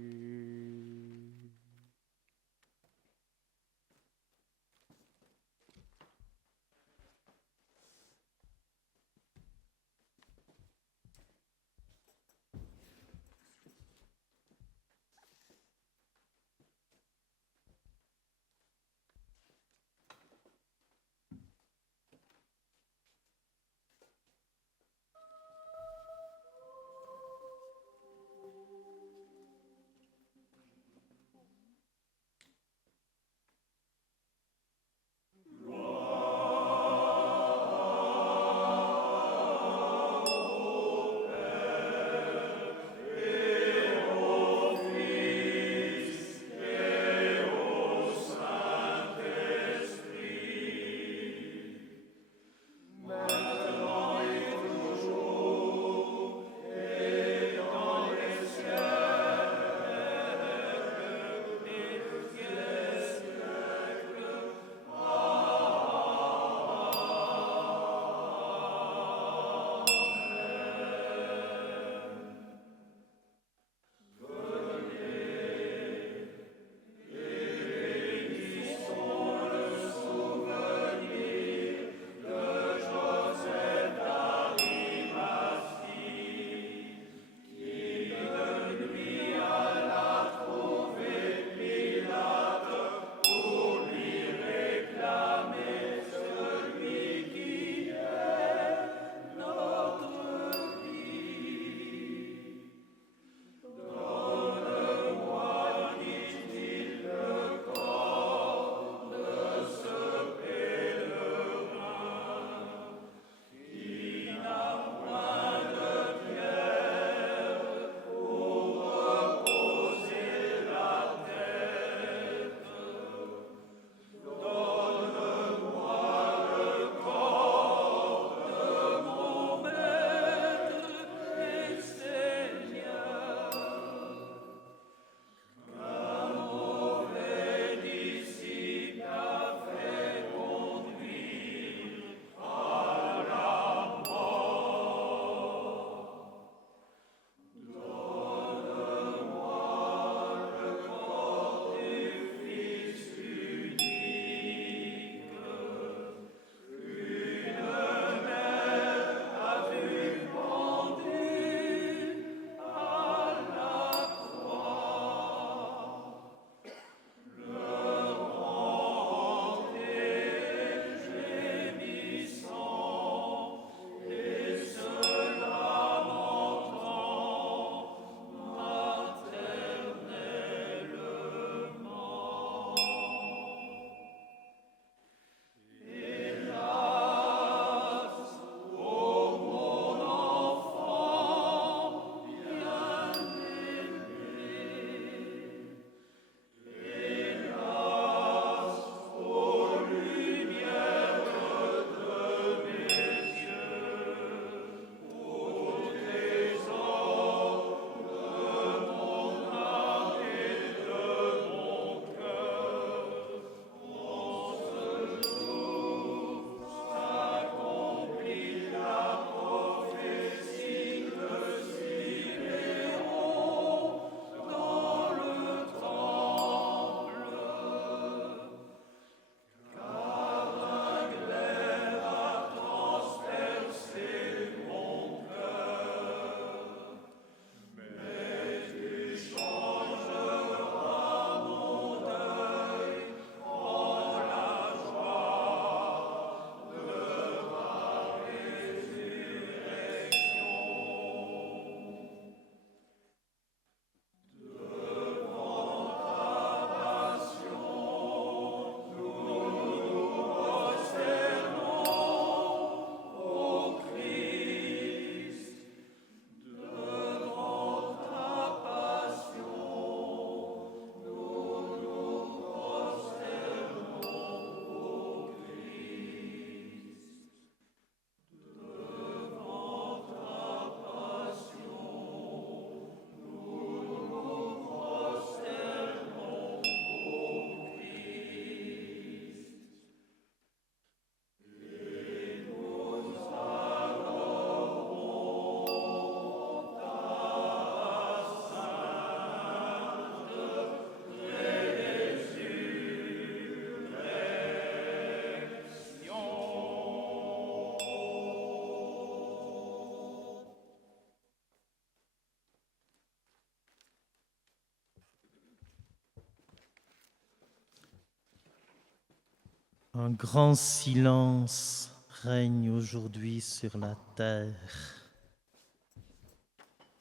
Un grand silence règne aujourd'hui sur la terre.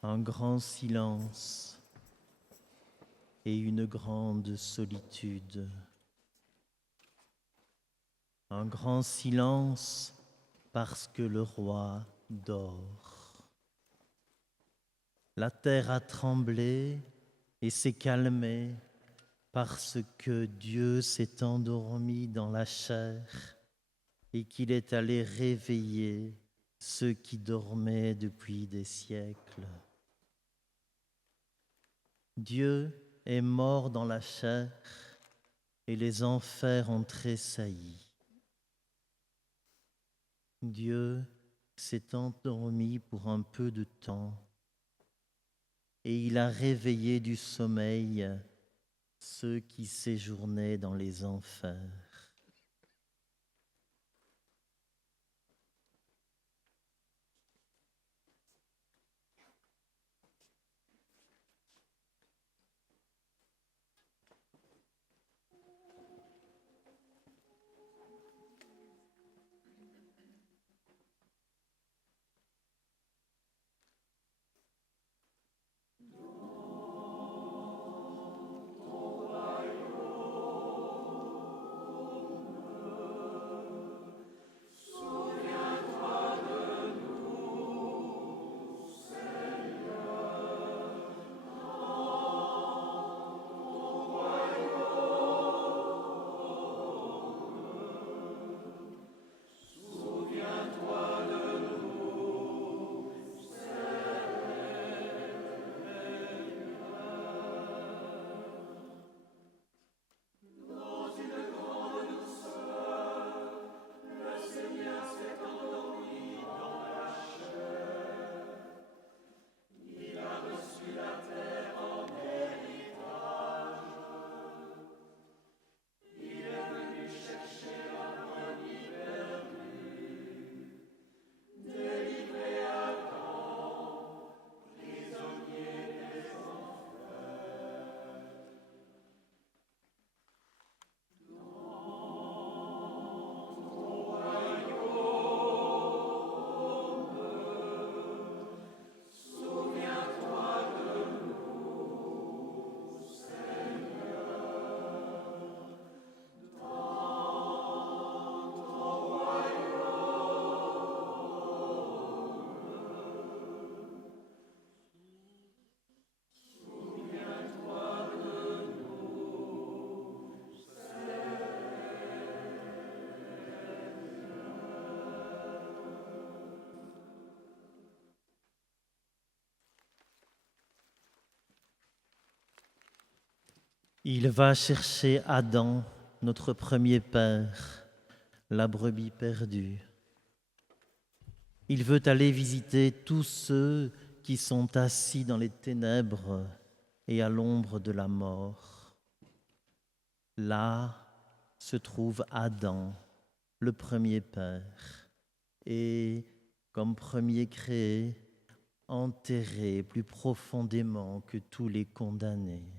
Un grand silence et une grande solitude. Un grand silence parce que le roi dort. La terre a tremblé et s'est calmée parce que Dieu s'est endormi dans la chair et qu'il est allé réveiller ceux qui dormaient depuis des siècles. Dieu est mort dans la chair et les enfers ont tressailli. Dieu s'est endormi pour un peu de temps et il a réveillé du sommeil ceux qui séjournaient dans les enfers. Il va chercher Adam, notre premier père, la brebis perdue. Il veut aller visiter tous ceux qui sont assis dans les ténèbres et à l'ombre de la mort. Là se trouve Adam, le premier père, et comme premier créé, enterré plus profondément que tous les condamnés.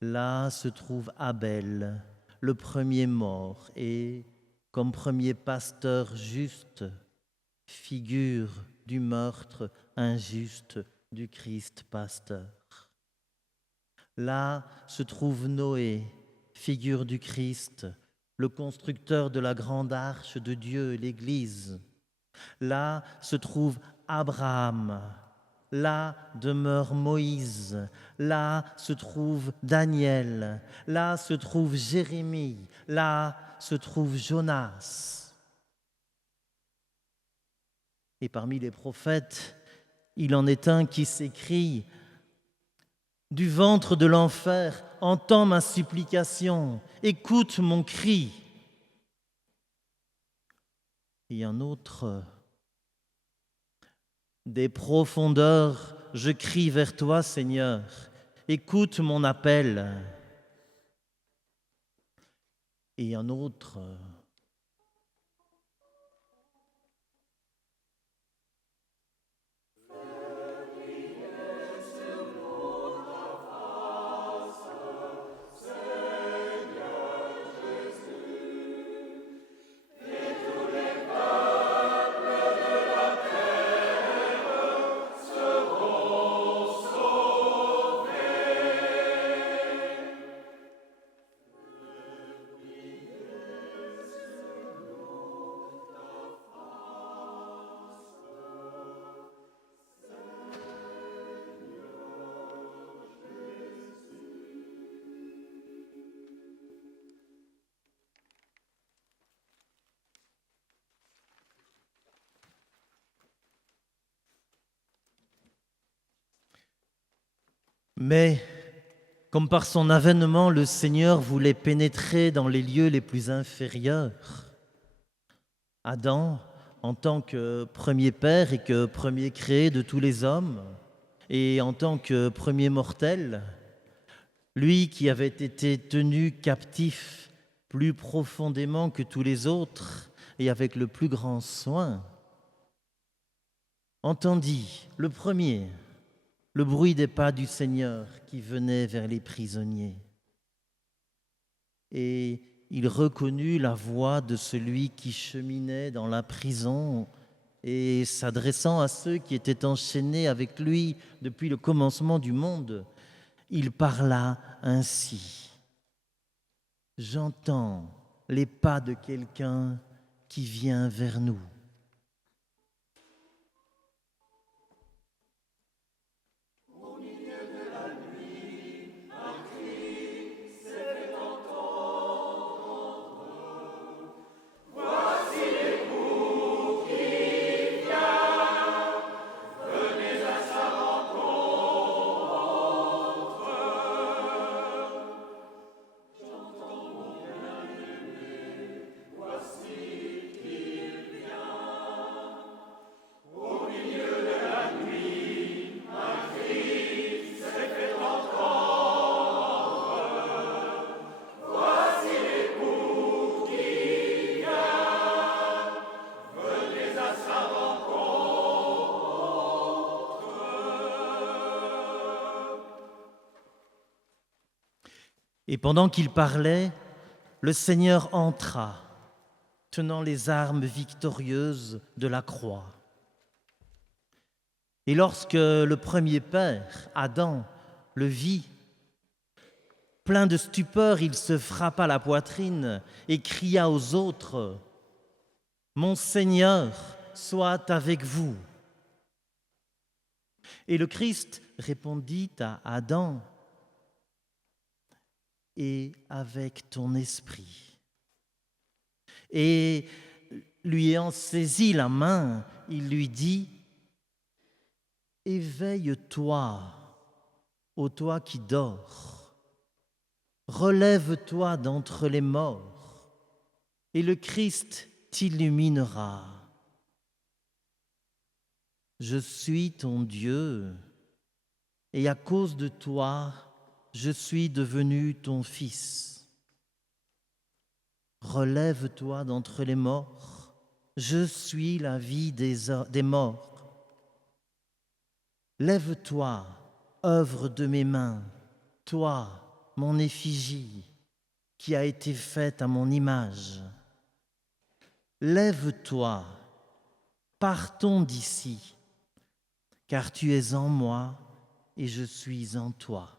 Là se trouve Abel, le premier mort, et comme premier pasteur juste, figure du meurtre injuste du Christ pasteur. Là se trouve Noé, figure du Christ, le constructeur de la grande arche de Dieu, l'Église. Là se trouve Abraham. Là demeure Moïse, là se trouve Daniel, là se trouve Jérémie, là se trouve Jonas. Et parmi les prophètes, il en est un qui s'écrie « Du ventre de l'enfer, entends ma supplication, écoute mon cri. » Et un autre des profondeurs, je crie vers toi, Seigneur, écoute mon appel. Et un autre, Mais, comme par son avènement, le Seigneur voulait pénétrer dans les lieux les plus inférieurs, Adam, en tant que premier père et que premier créé de tous les hommes, et en tant que premier mortel, lui qui avait été tenu captif plus profondément que tous les autres et avec le plus grand soin, entendit le premier le bruit des pas du Seigneur qui venait vers les prisonniers. Et il reconnut la voix de celui qui cheminait dans la prison et s'adressant à ceux qui étaient enchaînés avec lui depuis le commencement du monde, il parla ainsi. « J'entends les pas de quelqu'un qui vient vers nous. » Et pendant qu'il parlait, le Seigneur entra, tenant les armes victorieuses de la croix. Et lorsque le premier père, Adam, le vit, plein de stupeur, il se frappa la poitrine et cria aux autres, « Mon Seigneur soit avec vous !» Et le Christ répondit à Adam, « Et avec ton esprit. » Et lui ayant saisi la main, il lui dit, « Éveille-toi, ô toi qui dors, relève-toi d'entre les morts, et le Christ t'illuminera. Je suis ton Dieu, et à cause de toi, je suis devenu ton fils. Relève-toi d'entre les morts, je suis la vie des morts. Lève-toi, œuvre de mes mains, toi, mon effigie, qui a été faite à mon image. Lève-toi, partons d'ici, car tu es en moi et je suis en toi.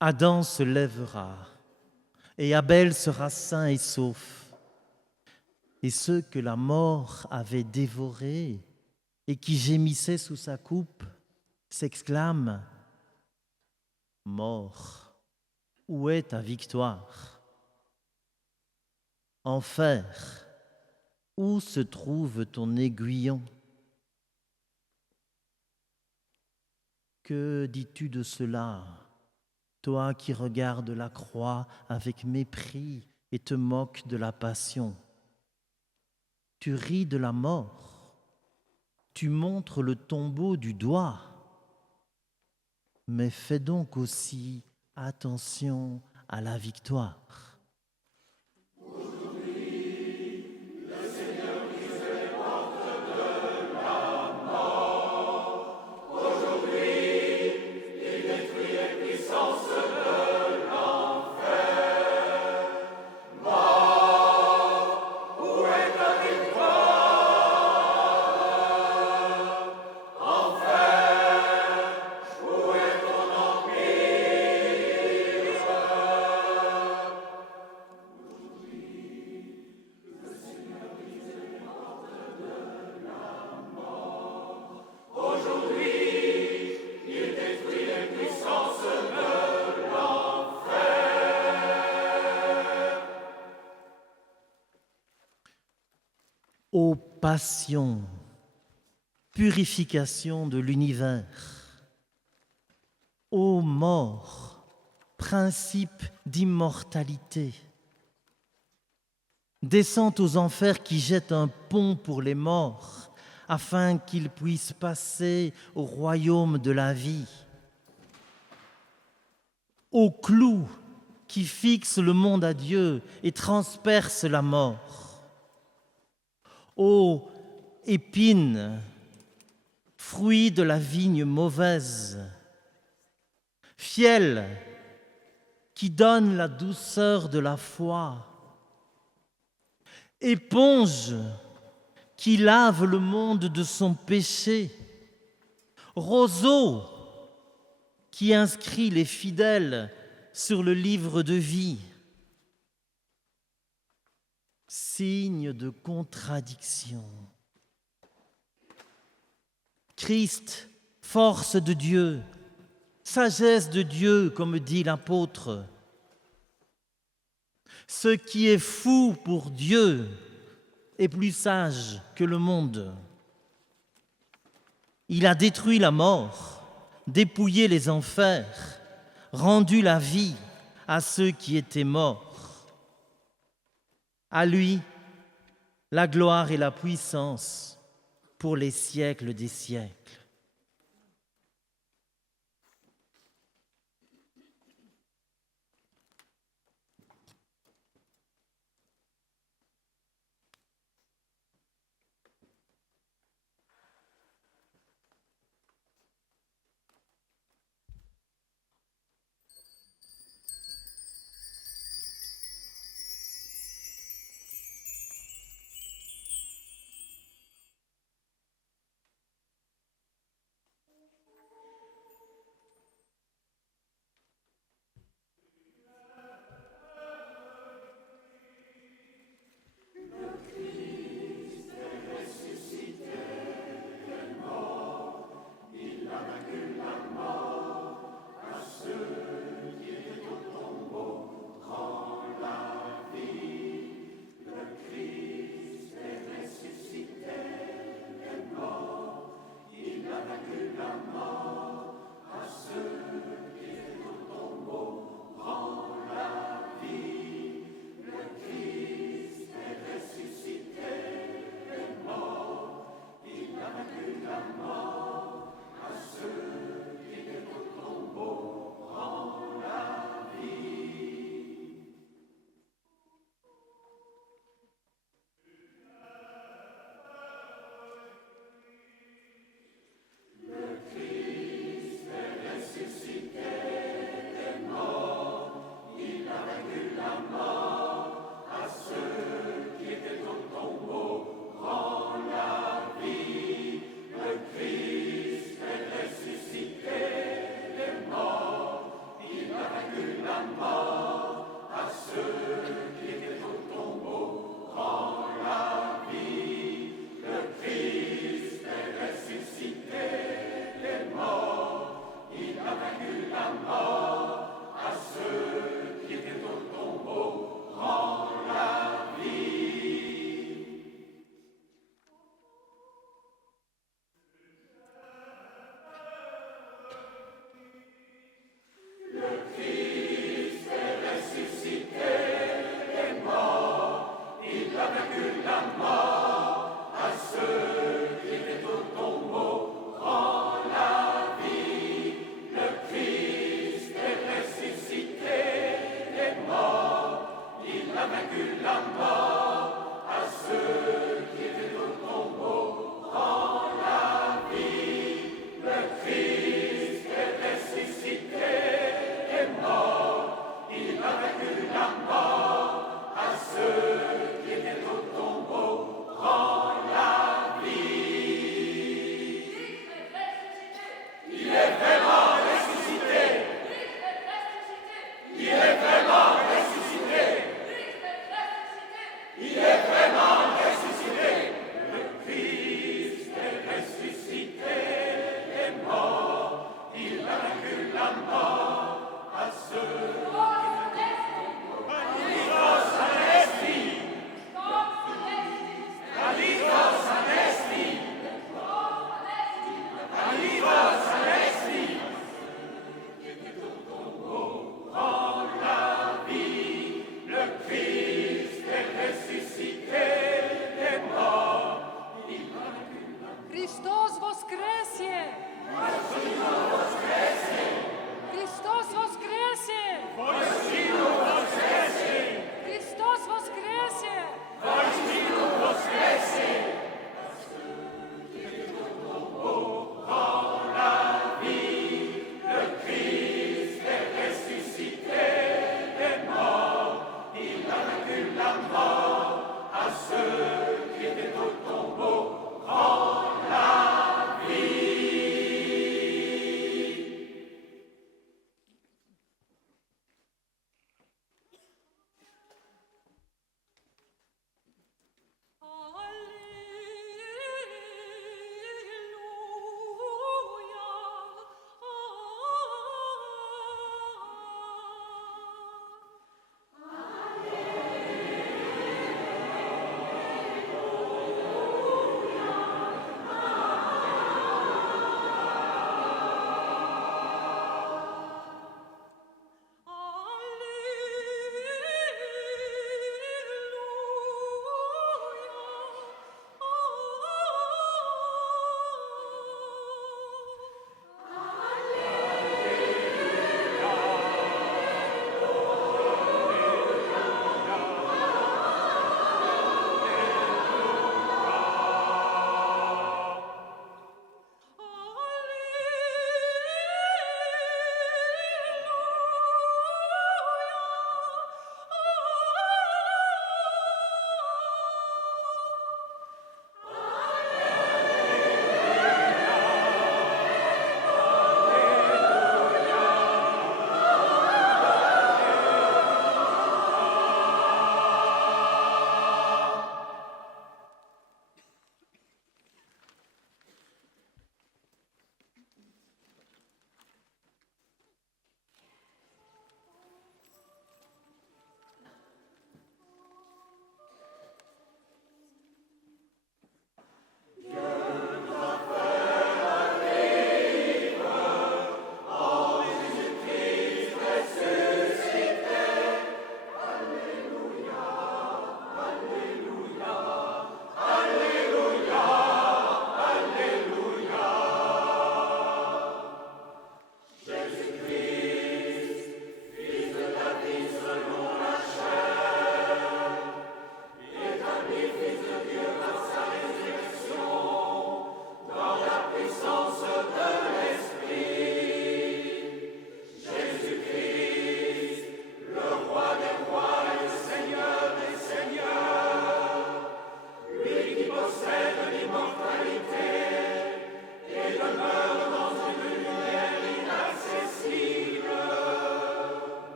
Adam se lèvera, et Abel sera sain et sauf. Et ceux que la mort avait dévorés et qui gémissaient sous sa coupe s'exclament, « Mort, où est ta victoire ? Enfer, où se trouve ton aiguillon ? Que dis-tu de cela ? Toi qui regardes la croix avec mépris et te moques de la passion. Tu ris de la mort, tu montres le tombeau du doigt, mais fais donc aussi attention à la victoire. Mort ô passion, purification de l'univers, ô mort, principe d'immortalité, descente aux enfers qui jette un pont pour les morts, afin qu'ils puissent passer au royaume de la vie, ô clou qui fixe le monde à Dieu et transperce la mort, ô épine, fruit de la vigne mauvaise, fiel qui donne la douceur de la foi, éponge qui lave le monde de son péché, roseau qui inscrit les fidèles sur le livre de vie, signe de contradiction. Christ, force de Dieu, sagesse de Dieu, comme dit l'apôtre. Ce qui est fou pour Dieu est plus sage que le monde. Il a détruit la mort, dépouillé les enfers, rendu la vie à ceux qui étaient morts. À lui, la gloire et la puissance pour les siècles des siècles.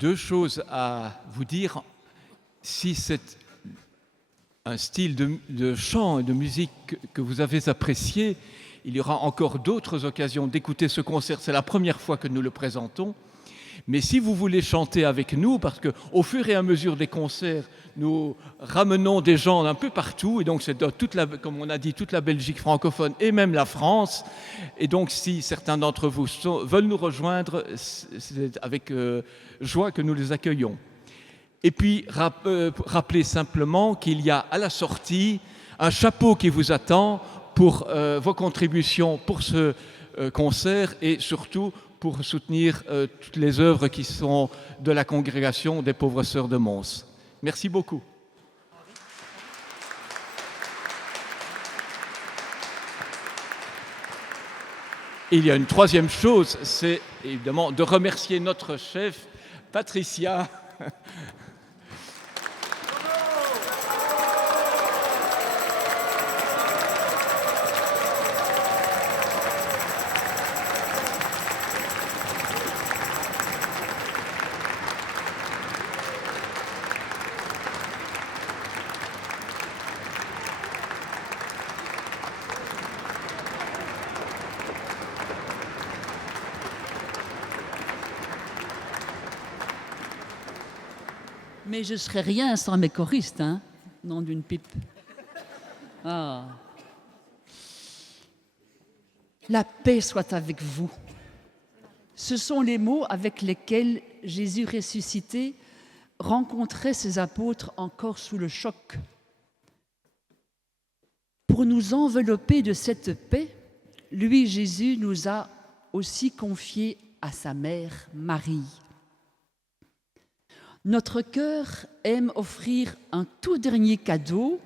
deux choses à vous dire. Si c'est un style de chant et de musique que vous avez apprécié, il y aura encore d'autres occasions d'écouter ce concert. C'est la première fois que nous le présentons. Mais si vous voulez chanter avec nous, parce qu'au fur et à mesure des concerts, nous ramenons des gens un peu partout, et donc c'est dans comme on a dit, toute la Belgique francophone et même la France. Et donc si certains d'entre vous veulent nous rejoindre, c'est avec joie que nous les accueillons. Et puis rappelez simplement qu'il y a à la sortie un chapeau qui vous attend pour vos contributions pour ce concert et surtout pour soutenir toutes les œuvres qui sont de la congrégation des Pauvres Sœurs de Mons. Merci beaucoup. Et il y a une troisième chose, c'est évidemment de remercier notre chef, Patricia. Mais je ne serais rien sans mes choristes, hein, nom d'une pipe. Ah. La paix soit avec vous. Ce sont les mots avec lesquels Jésus ressuscité rencontrait ses apôtres encore sous le choc. Pour nous envelopper de cette paix, lui, Jésus, nous a aussi confié à sa mère Marie. Notre cœur aime offrir un tout dernier cadeau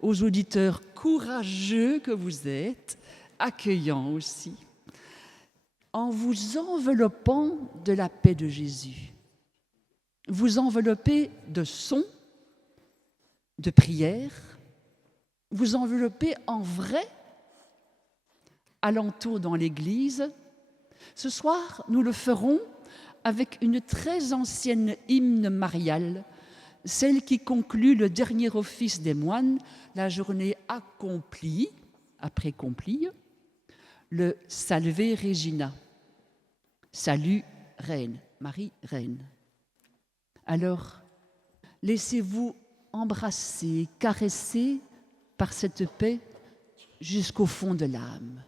aux auditeurs courageux que vous êtes, accueillants aussi, en vous enveloppant de la paix de Jésus. Vous enveloppez de sons, de prières, vous enveloppez en vrai, alentour dans l'Église. Ce soir, nous le ferons avec une très ancienne hymne mariale, celle qui conclut le dernier office des moines, la journée accomplie, après complie, le Salve Regina. Salut, Reine, Marie, Reine. Alors, laissez-vous embrasser, caresser par cette paix jusqu'au fond de l'âme.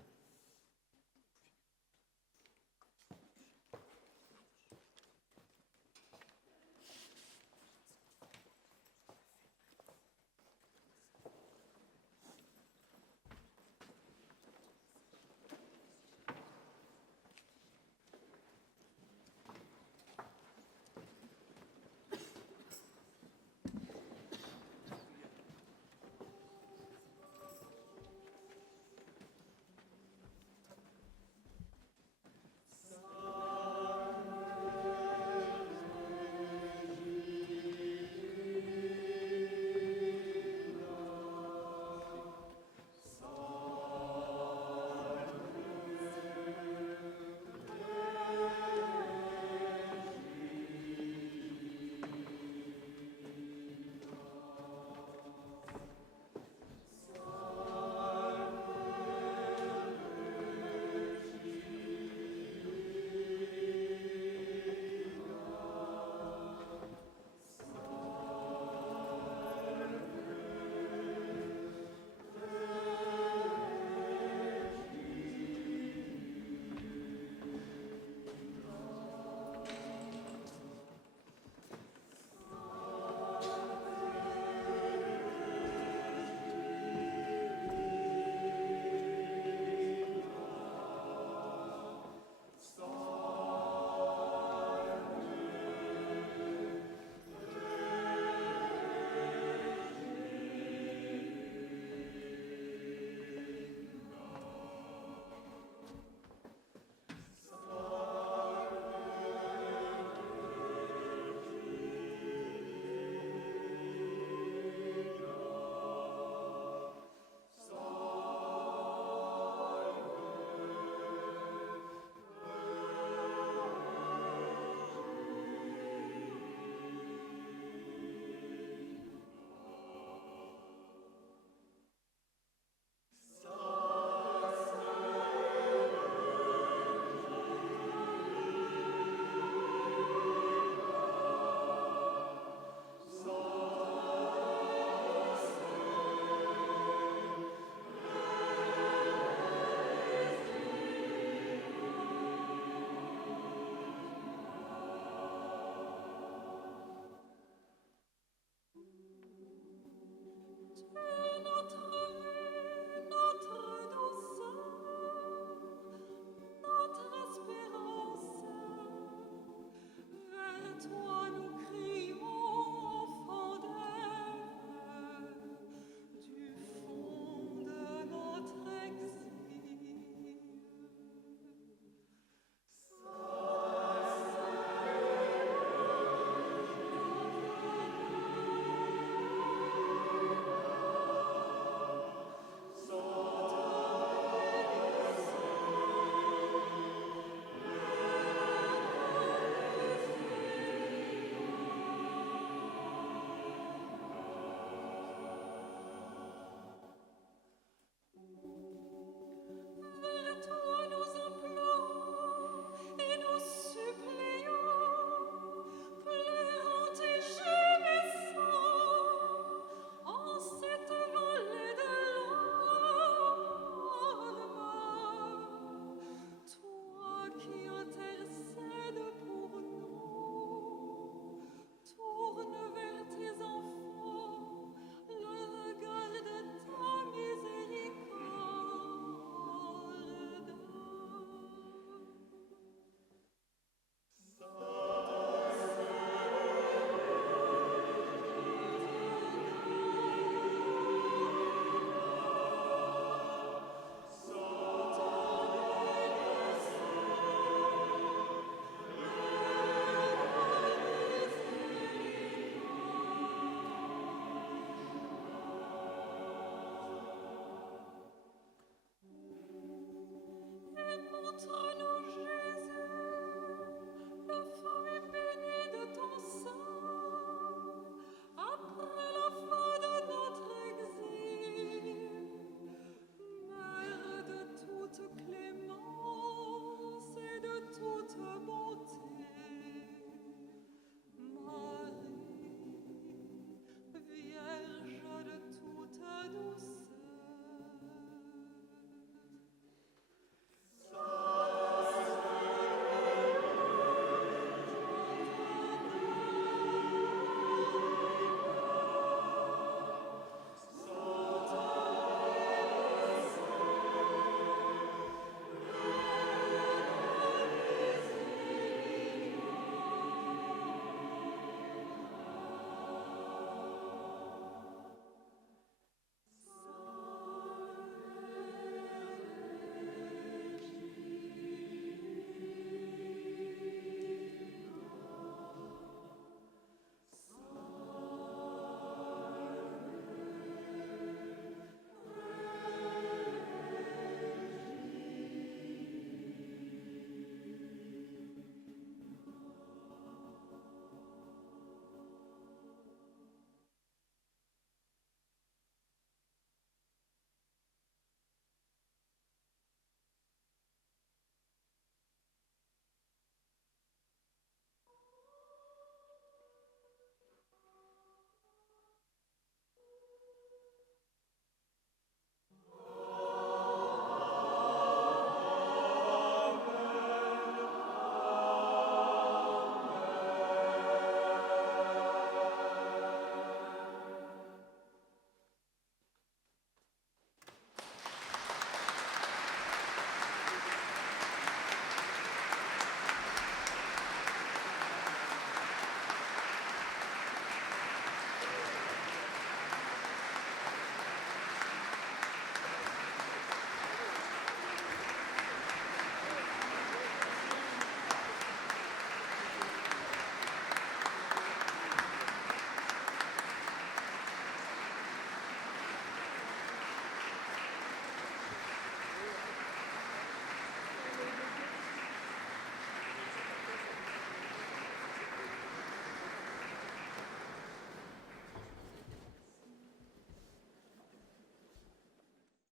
Outre